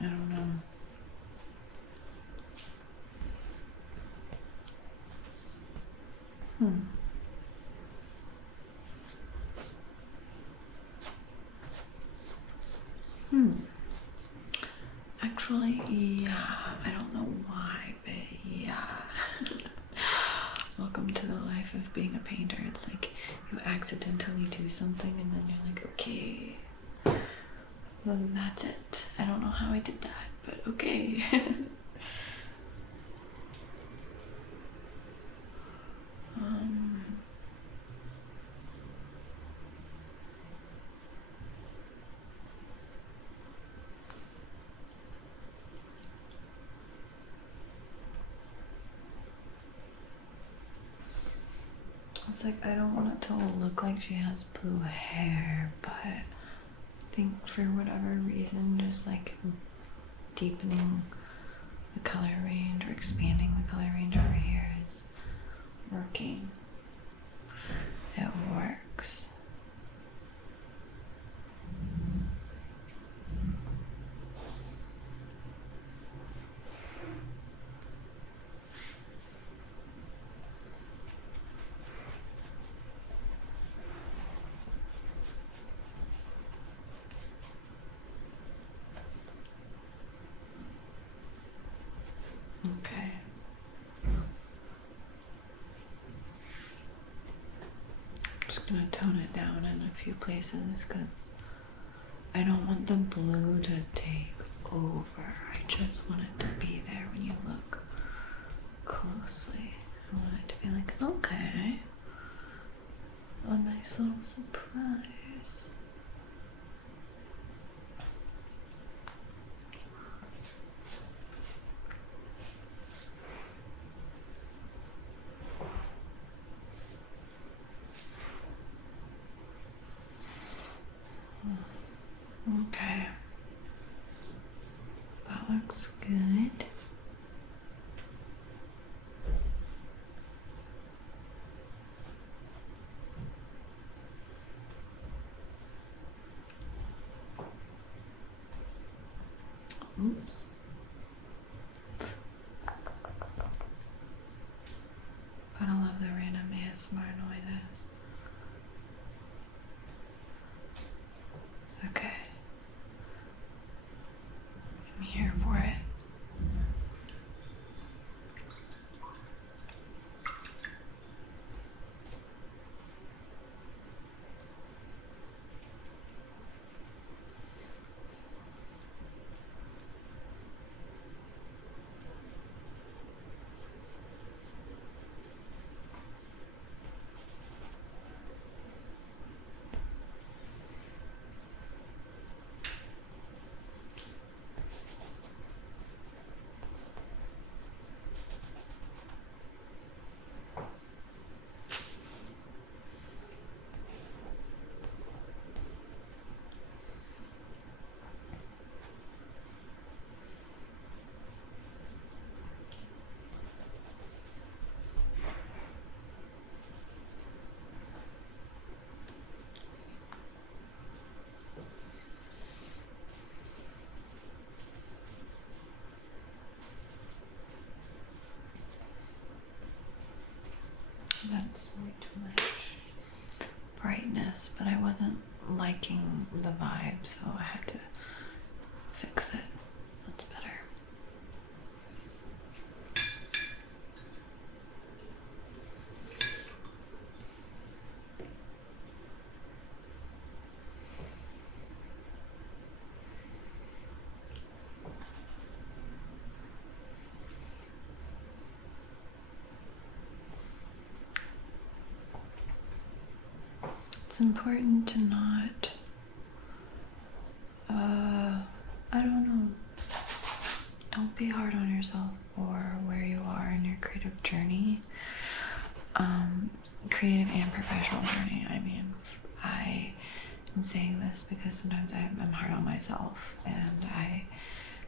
I don't know. Actually, yeah, I don't know why, but yeah. Welcome to the life of being a painter. It's like you accidentally do something and then you're like, okay, well, that's it. I don't know how I did that, but okay. It's like, I don't want it to look like she has blue hair, but I think for whatever reason, just like deepening the color range or expanding the color range over here is working. It works. Okay. I'm just gonna tone it down in a few places because I don't want the blue to take over. I just want it to be there when you look closely. I want it to be like, okay, a nice little surprise. Okay, that looks good. Oops. Gotta love the random ASMR noises. Okay. I'm here for it. That's way too much brightness, but I wasn't liking the vibe, so I had to fix it. That's better. It's important to not, I don't know, don't be hard on yourself for where you are in your creative journey, creative and professional journey. I mean, I am saying this because sometimes I'm hard on myself, and I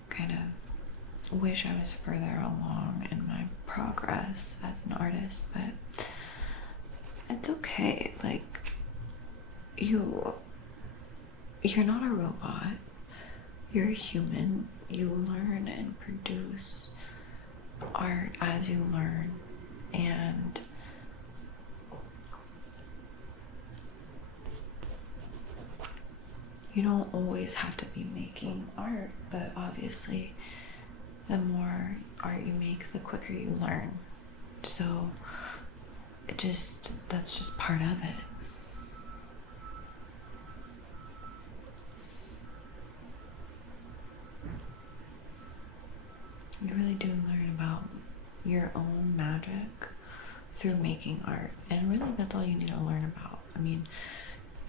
kind of wish I was further along in my progress as an artist, but it's okay. Like, you're not a robot. You're a human. You learn and produce art as you learn, and you don't always have to be making art, but obviously the more art you make, the quicker you learn. So that's just part of it. You really do learn about your own magic through making art, and really that's all you need to learn about. I mean,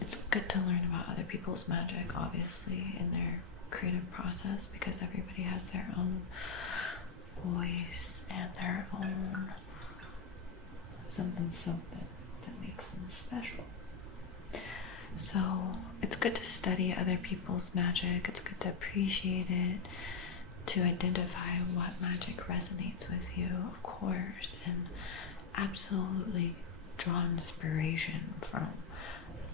it's good to learn about other people's magic, obviously, in their creative process, because everybody has their own voice and their own something that makes them special. So it's good to study other people's magic. It's good to appreciate it, to identify what magic resonates with you, of course, and absolutely draw inspiration from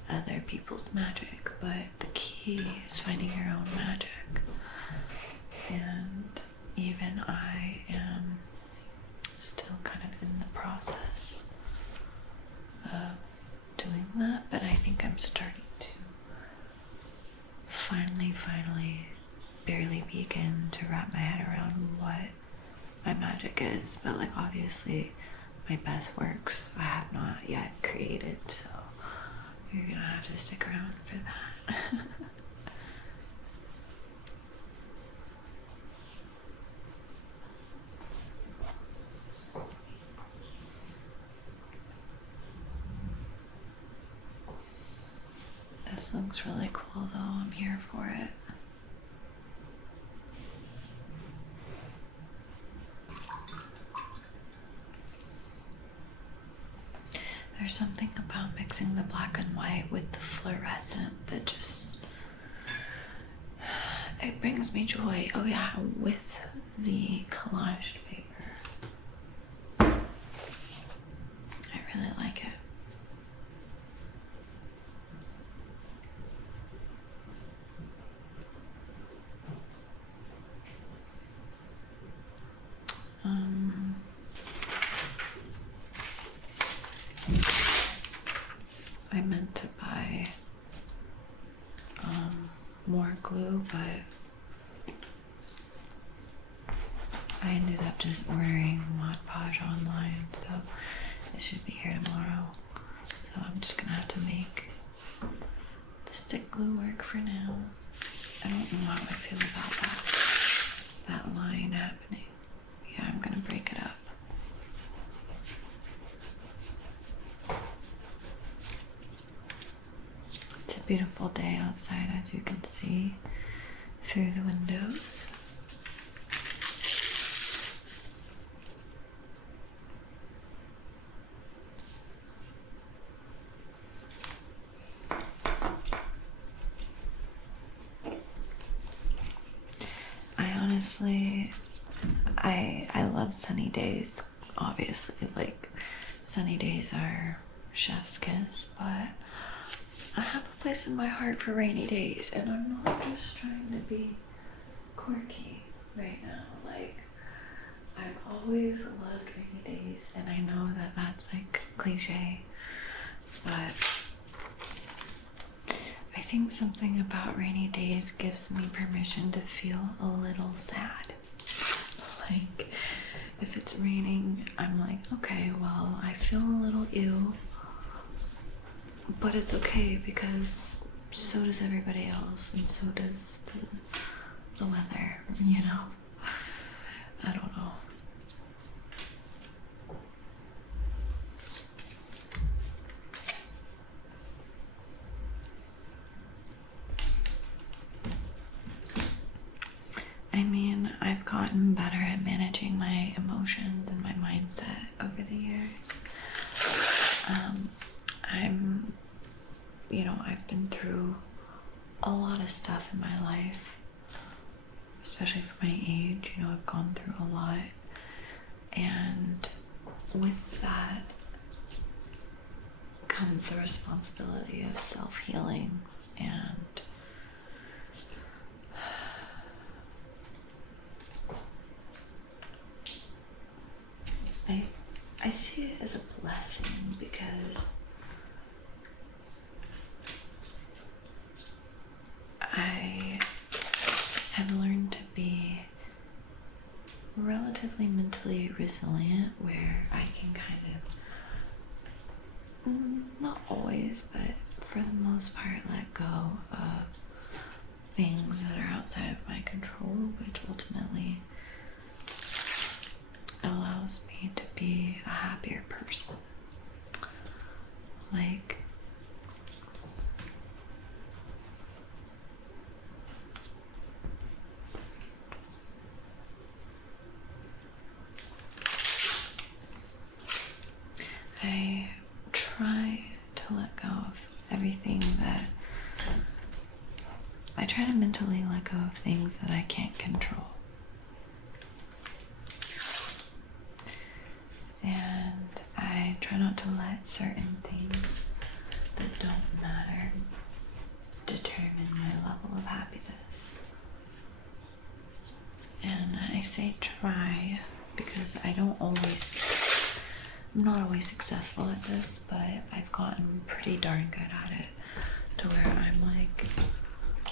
other people's magic. But the key is finding your own magic. And even I am still kind of in the process of doing that, but I think I'm starting to finally barely begin to wrap my head around what my magic is. But like, obviously my best works I have not yet created, so you're gonna have to stick around for that. This looks really cool though. I'm here for it. There's something about mixing the black and white with the fluorescent that just, it brings me joy. Oh yeah, with the collaged paper. I really like it. I meant to buy more glue, but I ended up just ordering Mod Podge online, so it should be here tomorrow. So I'm just gonna have to make the stick glue work for now. I don't know how I feel about that line happening. Yeah, I'm gonna break it up. It's a beautiful day outside, as you can see through the windows. Honestly, I love sunny days, obviously. Like, sunny days are chef's kiss, but I have a place in my heart for rainy days, and I'm not just trying to be quirky right now. Like, I've always loved rainy days, and I know that that's like cliche, but I think something about rainy days gives me permission to feel a little sad. Like, if it's raining, I'm like, okay, well, I feel a little ew, but it's okay because so does everybody else, and so does the weather, you know? I don't know. I mean, I've gotten better at managing my emotions and my mindset over the years. I've been through a lot of stuff in my life, especially for my age. I've gone through a lot, and with that comes the responsibility of self-healing, and I see it as a blessing because I have learned to be relatively mentally resilient, where I can kind of, not always, but for the most part, let go of things that are outside of my control, which ultimately allows me to be a happier person. Like, I try to let go of everything that I try to mentally let go of things that I can't control. And I try not to let certain things that don't matter determine my level of happiness. And I say try because I'm not always successful at this, but I've gotten pretty darn good at it to where I'm like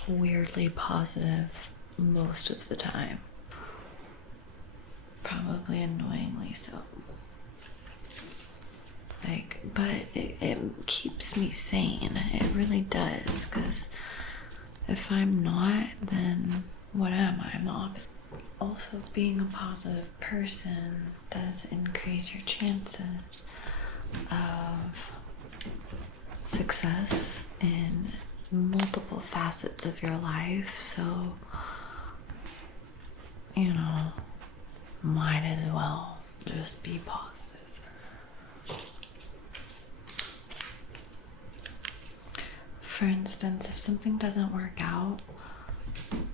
weirdly positive most of the time. Probably annoyingly so. But it keeps me sane. It really does, because if I'm not, then what am I? I'm the opposite. Also, being a positive person does increase your chances of success in multiple facets of your life. So, might as well just be positive. For instance, if something doesn't work out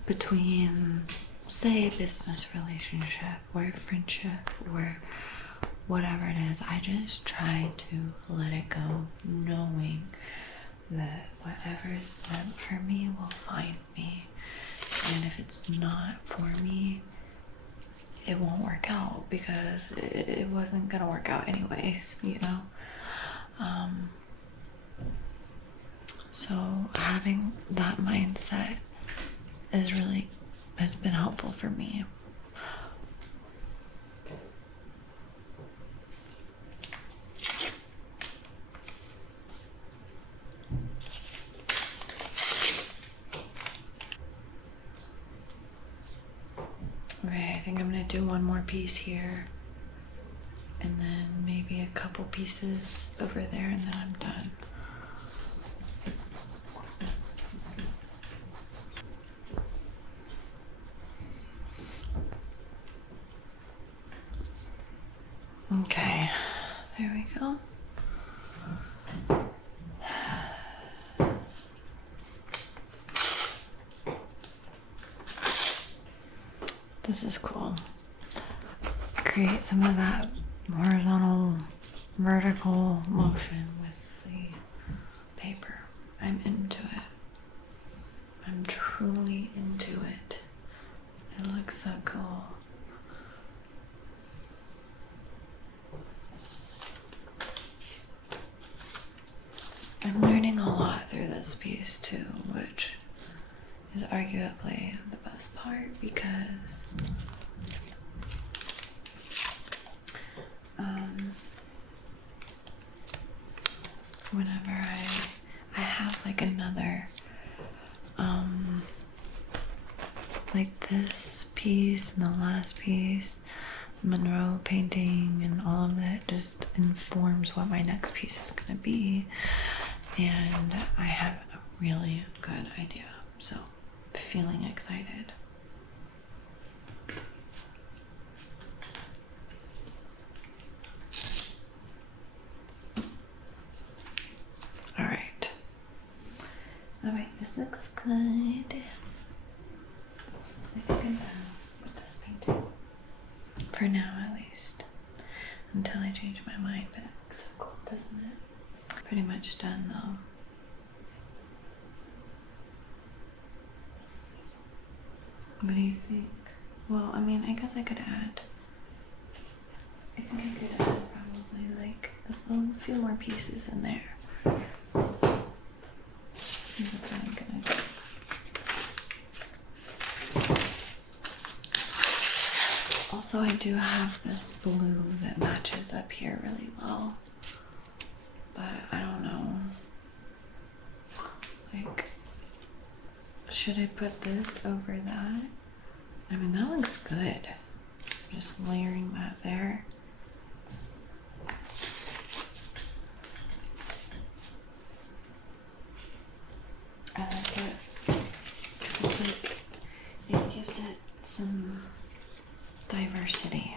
between, say, a business relationship or a friendship or whatever it is, I just try to let it go, knowing that whatever is meant for me will find me. And if it's not for me, it won't work out because it wasn't gonna work out anyways, So having that mindset has been helpful for me. Okay, I think I'm gonna do one more piece here, and then maybe a couple pieces over there, and then I'm done. Okay, there we go. This is cool. Create some of that horizontal, vertical motion with the paper. I'm into it. I'm truly into it. It looks so cool. I'm learning a lot through this piece too, which is arguably the best part because whenever I have like another like this piece and the last piece, Monroe painting, and all of it just informs what my next piece is going to be, and I have a really good idea, so feeling excited. looks good. I think I'm done with this painting. For now, at least. Until I change my mind, but it's so cool, doesn't it? Pretty much done, though. What do you think? Well, I mean, I guess I could add. I think I could add probably like a few more pieces in there. That's what I'm gonna do. Also, I do have this blue that matches up here really well, but I don't know. Like, should I put this over that? I mean, that looks good. Just layering that there. I like it because it's like, it gives it some diversity.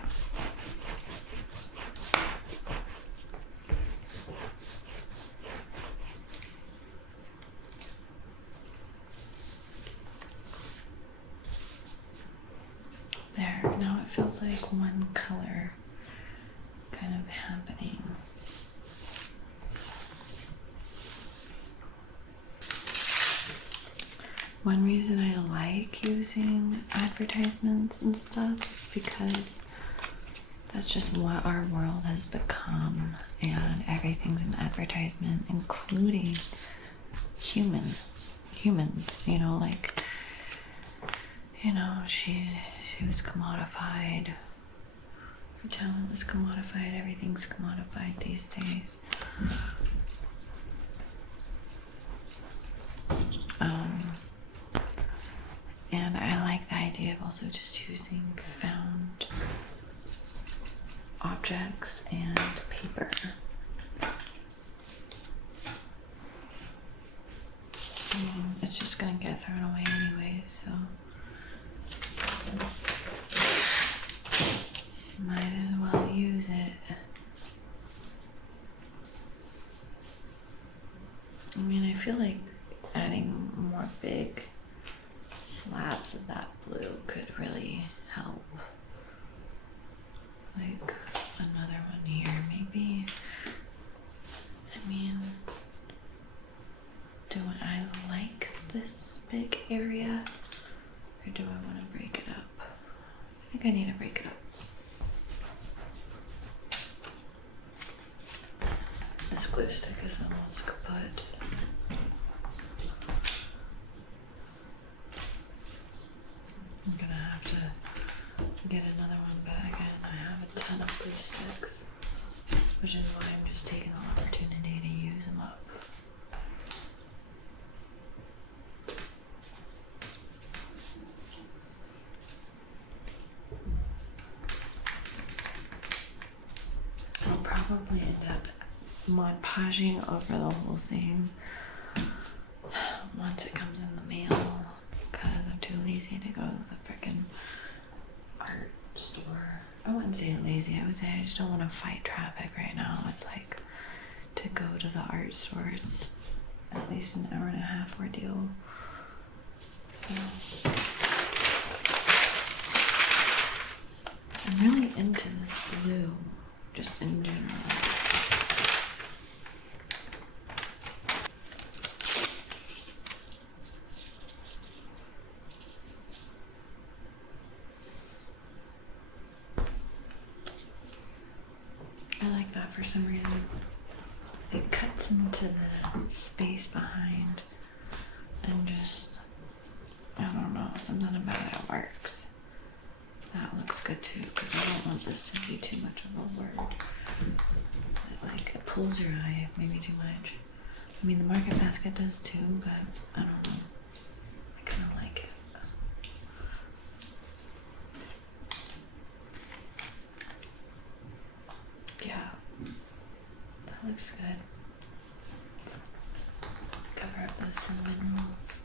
There, now it feels like one color kind of happening. One reason I like using advertisements and stuff is because that's just what our world has become, and everything's an advertisement, including humans, you know, like, you know, she was commodified, her talent was commodified, everything's commodified these days. And I like the idea of also just using found objects and paper. It's just gonna get thrown away anyway, so might as well use it. I mean, I feel like adding more big slabs of that blue could really help. Like another one here, maybe. I mean, do I like this big area, or do I want to break it up? I think I need to break it up. This glue stick is almost kaput. I'm gonna have to get another one back, and I have a ton of glue sticks, which is why I'm just taking the opportunity to use them up. I'll probably end up Mod Podging over the whole thing once it comes in the mail, because I'm too lazy to go to the frickin' art store. I wouldn't say lazy, I would say I just don't want to fight traffic right now. It's like, to go to the art store, it's at least an hour and a half ordeal. So I'm really into this blue, just in general. I like that for some reason. It cuts into the space behind, and just, I don't know, something about it works. That looks good too, because I don't want this to be too much of a word. It pulls your eye, maybe too much. I mean, the market basket does too, but I don't know. I kind of like it. Yeah, that looks good. Cover up those cinnamon rolls.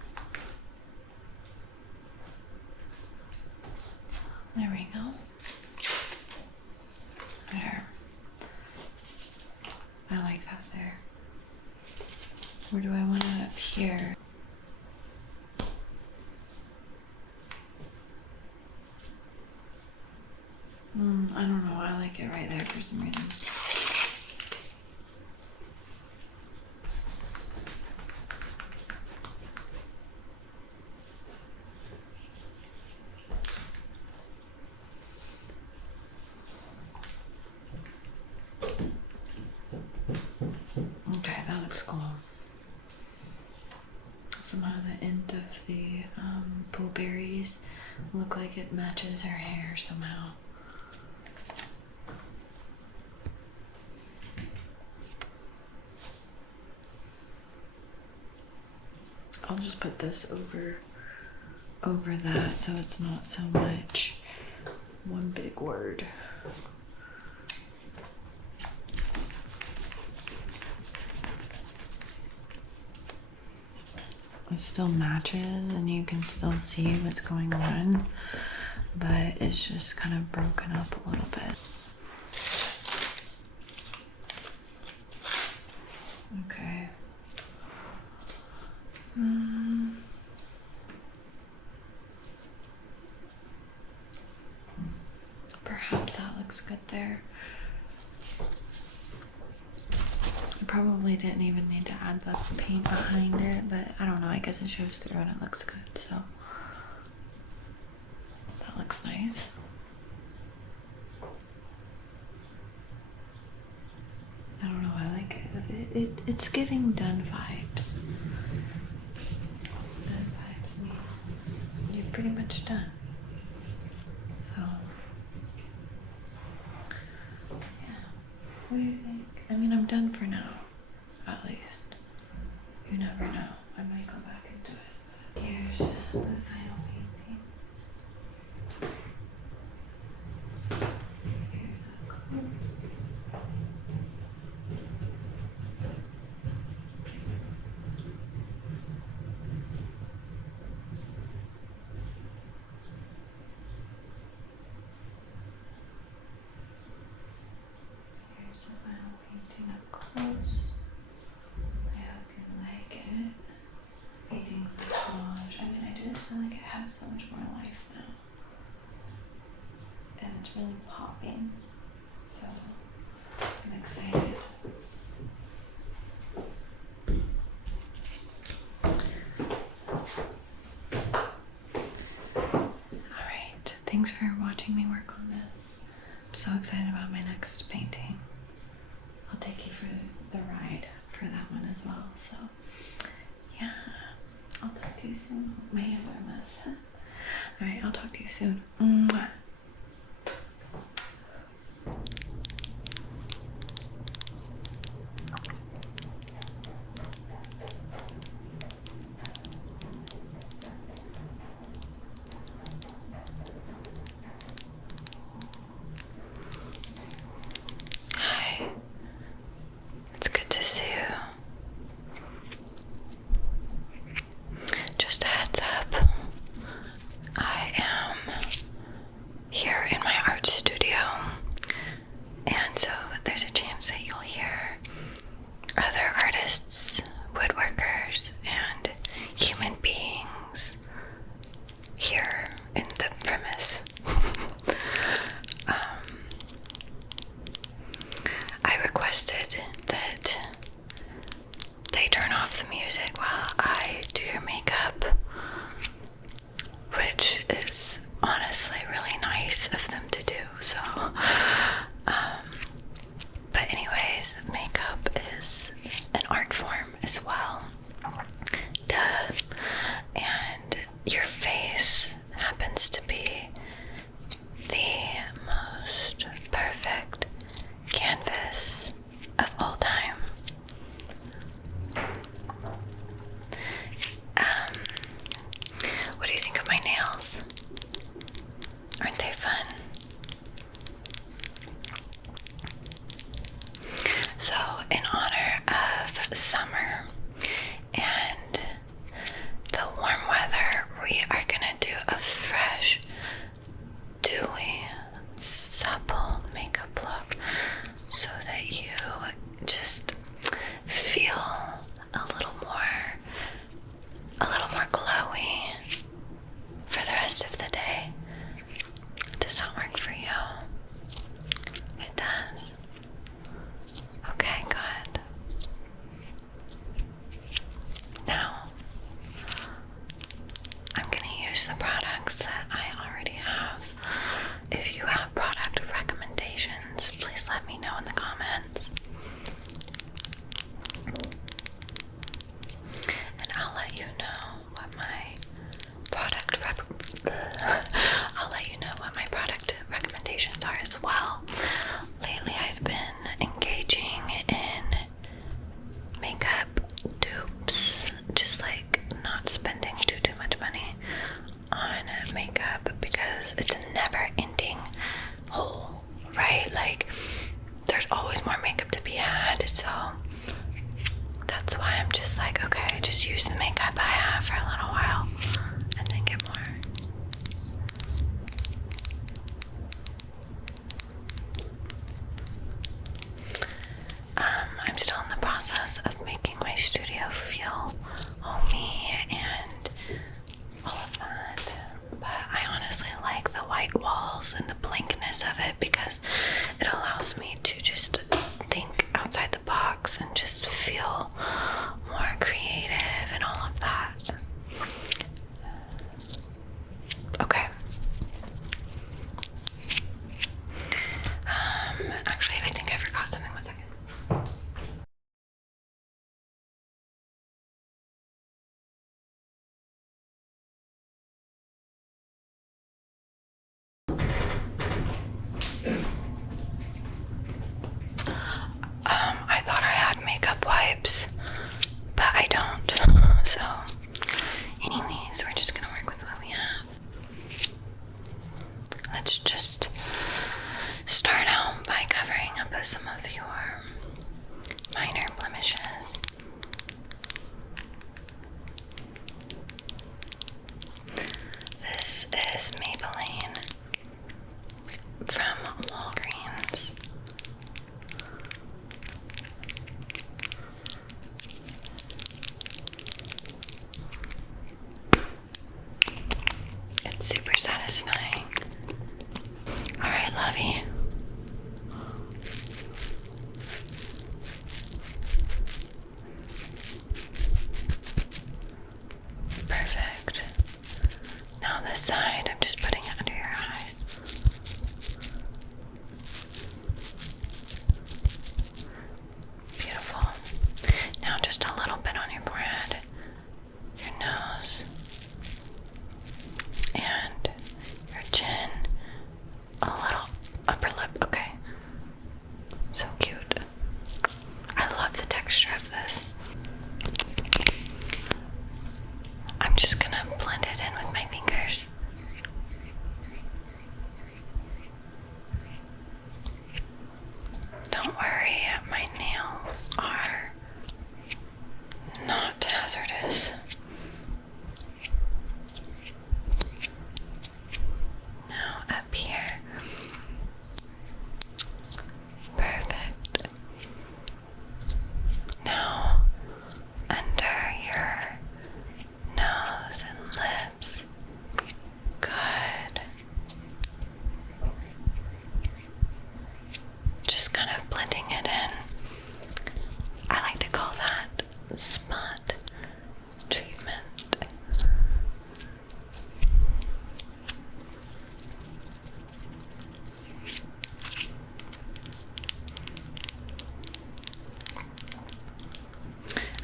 There we go. There. I like that there. Where do I want it up here? I don't know. I like it right there for some reason. Okay, that looks cool. Somehow the end of the blueberries look like it matches her hair somehow. I'll just put this over that so it's not so much one big word. It still matches and you can still see what's going on, but it's just kind of broken up a little bit. Okay. Perhaps that looks good there. I probably didn't even need to add the paint behind it, but I don't know, I guess it shows through and it looks good, so that looks nice. I don't know, I like it. It's giving done vibes. Done vibes mean you're pretty much done. So, yeah. What do you think? I mean, I'm done for now, at least. You never know. I might go back into it. Here's the final painting. Here's up close. Here's the final painting up close. I hope you like it. Painting's a collage. I mean, I just feel like it has so much more life now. And it's really popping. So, I'm excited. Alright, thanks for watching me work on this. I'm so excited about my next painting. I'll take you for the ride for that one as well. So, yeah, I'll talk to you soon. My hands are a mess. Alright, I'll talk to you soon. Mwah. Hi. It's good to see you. Just a heads up. I am makeup to be had, so that's why I'm just like, okay, just use the makeup I have for a little while and then get more. I'm still in the process of making my studio feel homey and all of that, but I honestly like the white walls and the blankness of it because it allows me to just think outside the box and just feel more creative and all of that. Okay. Actually, I think I forgot something. 1 second. I thought I had makeup wipes, but I don't. So, anyways, we're just gonna work with what we have. Let's just start out by covering up some of your minor blemishes. This is Maybelline from Walgreens. It's super satisfying. Alright, lovey. Perfect. Now this side, I'm just putting it under your eyes. Beautiful. Now just a little bit on your forehead, your nose, and your chin, a little upper lip. Okay. So cute. I love the texture of this. I'm just gonna blend it in with my fingers. Don't worry, my nails are not hazardous. Now up here. Perfect. Now under your nose and lips. Good. Just kind of blending it in. I like to call that spot treatment.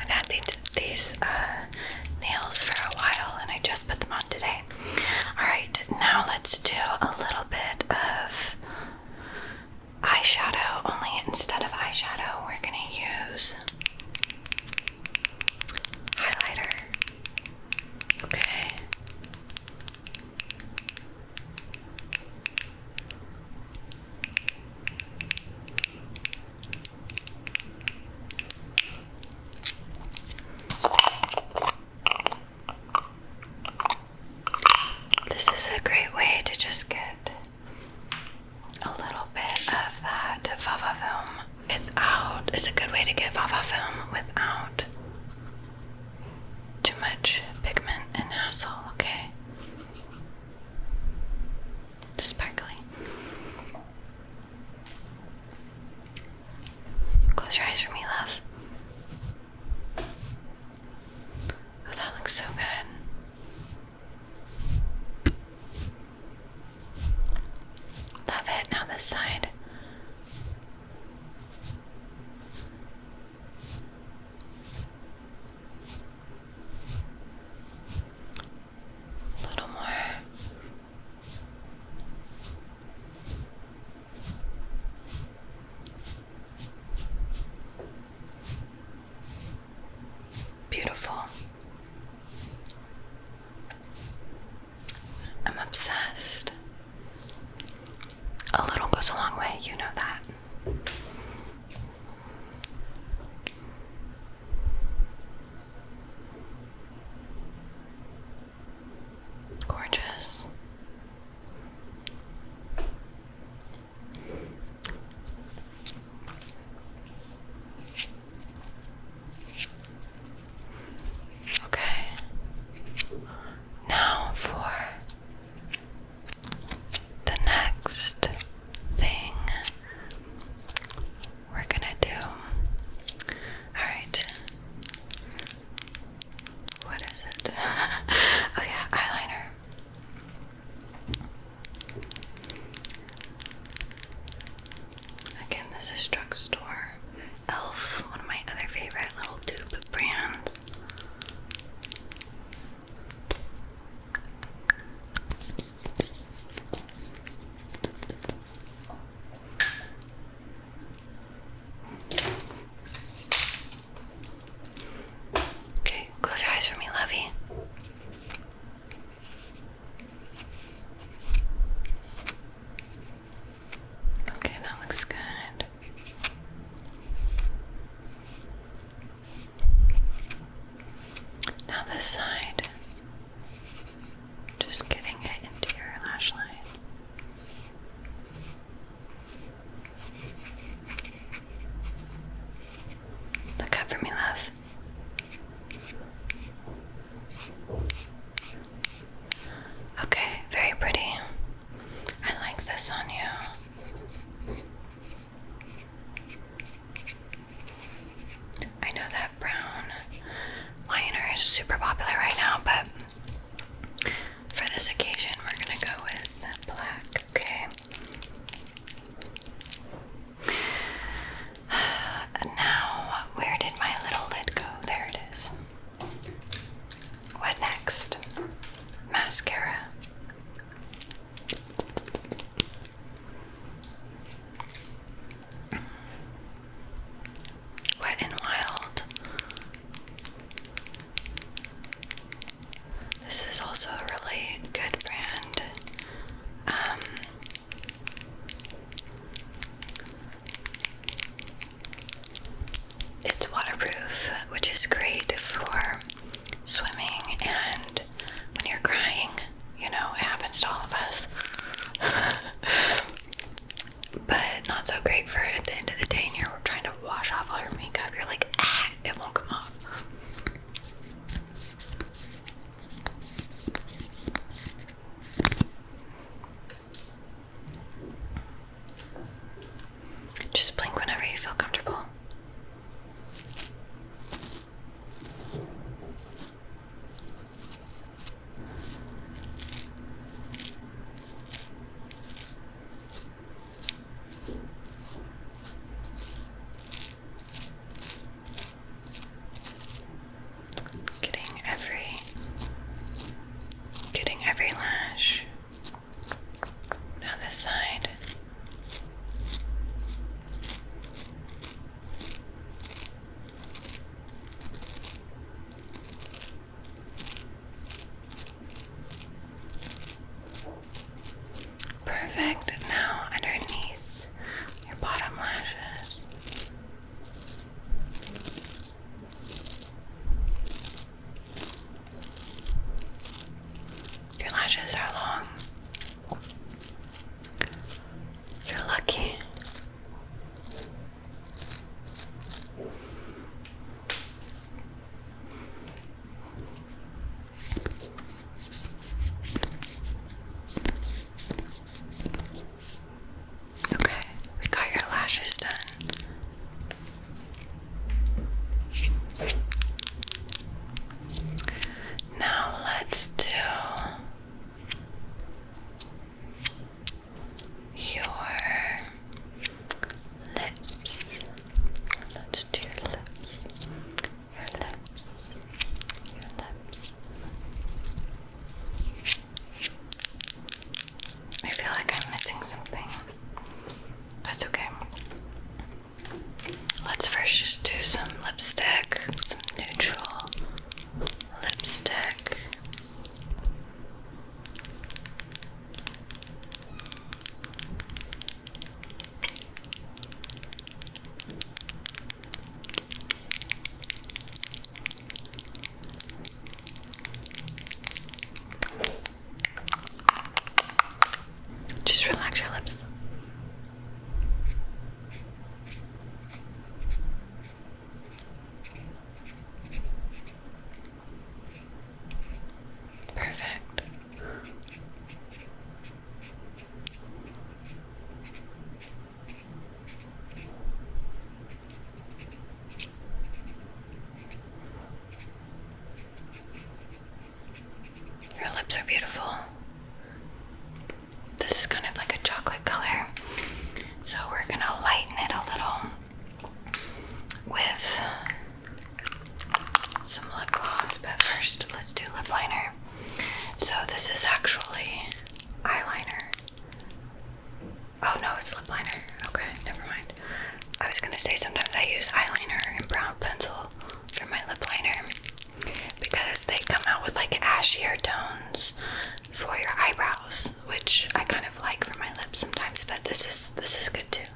I've had these nails for a while and I just put them on today. Alright, now let's do a little bit of eyeshadow, only instead of eyeshadow, we're gonna use highlighter. Okay. This is a great way to just get a little bit of that va-va-voom without, it's a good way to get va-va-voom without too much pigment and hassle, okay? Sparkly. Close your eyes for me, love. Oh, that looks so good. Love it. Now this side. A little more. Beautiful. I'm obsessed. A little goes a long way, you know that. that looks good. Now this side. Just getting it into your lash line. Look up for me, love. Okay, very pretty. I like this on you. I know that brown liner is super popular right now, but for this occasion, we're gonna go with black, okay? Now, where did my little lid go? There it is. What next? Mascara. Wet n Wild. This is also a really good brand. It's waterproof, which is great for swimming and when you're crying. You know, it happens to all of us. But not so great for at the end of the day and you're trying to wash off all your makeup. You're like, it won't come off. Just blink whenever you feel comfortable. Getting every lash. Now this side. Perfect. Now underneath your bottom lashes. Your lashes are long. You're lucky. Okay, we got your lashes done. Now let's do your lips. Let's do your lips. Your lips. Your lips. I feel like I'm missing something. That's okay. Let's first just do some lipstick, some neutral lipstick. Just relax your lips. Perfect. Your lips are beautiful. This is kind of like a chocolate color, so we're gonna lighten it a little with some lip gloss, but first let's do lip liner. So this is actually eyeliner. Oh no, it's lip liner. Okay, never mind. I was gonna say sometimes I use eyeliner and brown pencil for my lip liner because they come out with like ashier tones for your eyebrows, which I kind of like for my lips sometimes, but this is good too.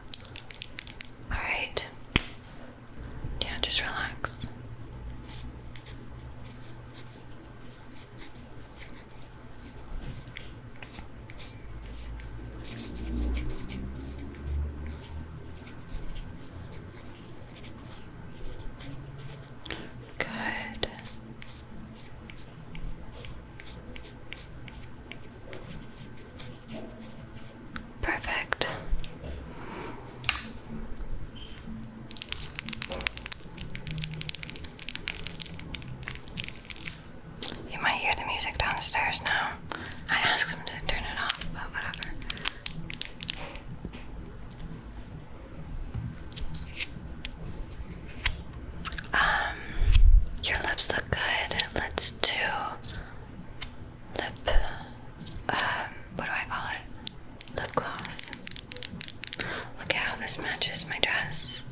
this matches my dress.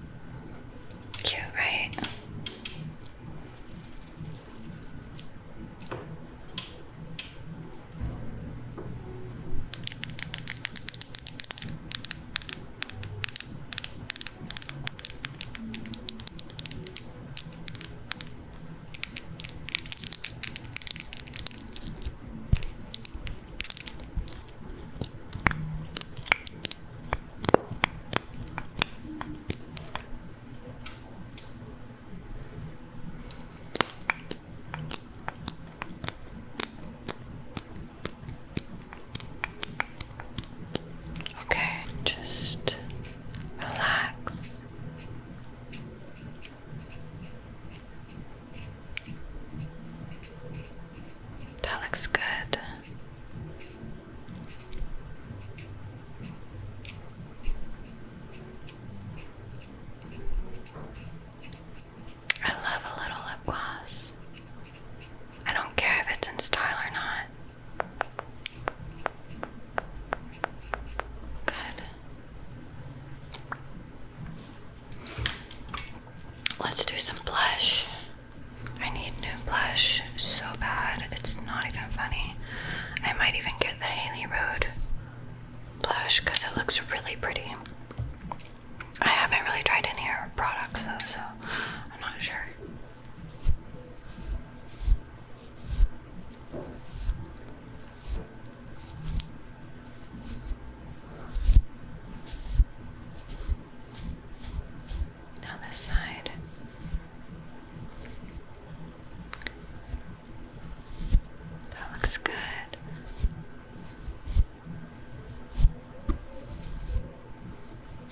Cute, right? Just relax. That looks good. I love a little lip gloss. I don't care if it's in style or not. Good. Let's do some blush. I need new blush so bad, it's not even funny. I might even get the Haley Road blush because it looks really pretty. I haven't really tried any of her products though, so I'm not sure. Down this side. That looks good.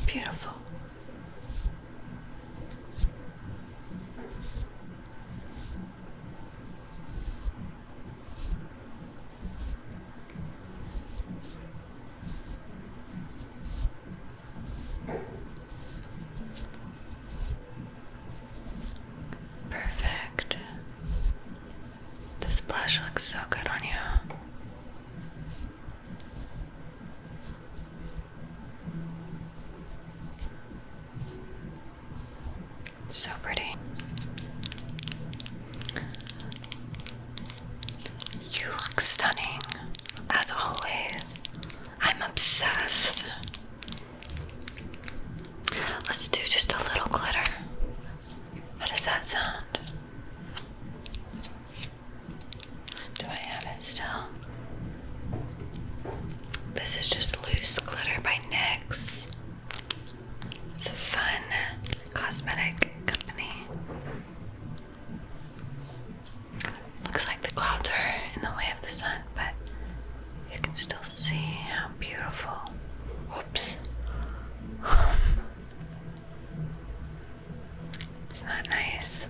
Beautiful. Perfect. This blush looks so good on you. So pretty. You look stunning, as always. I'm obsessed. Let's do just a little glitter. How does that sound? Do I have it still? This is just loose glitter by NYX. It's a fun cosmetic company. Looks like the clouds are in the way of the sun, but you can still see how beautiful. Whoops. Isn't that nice?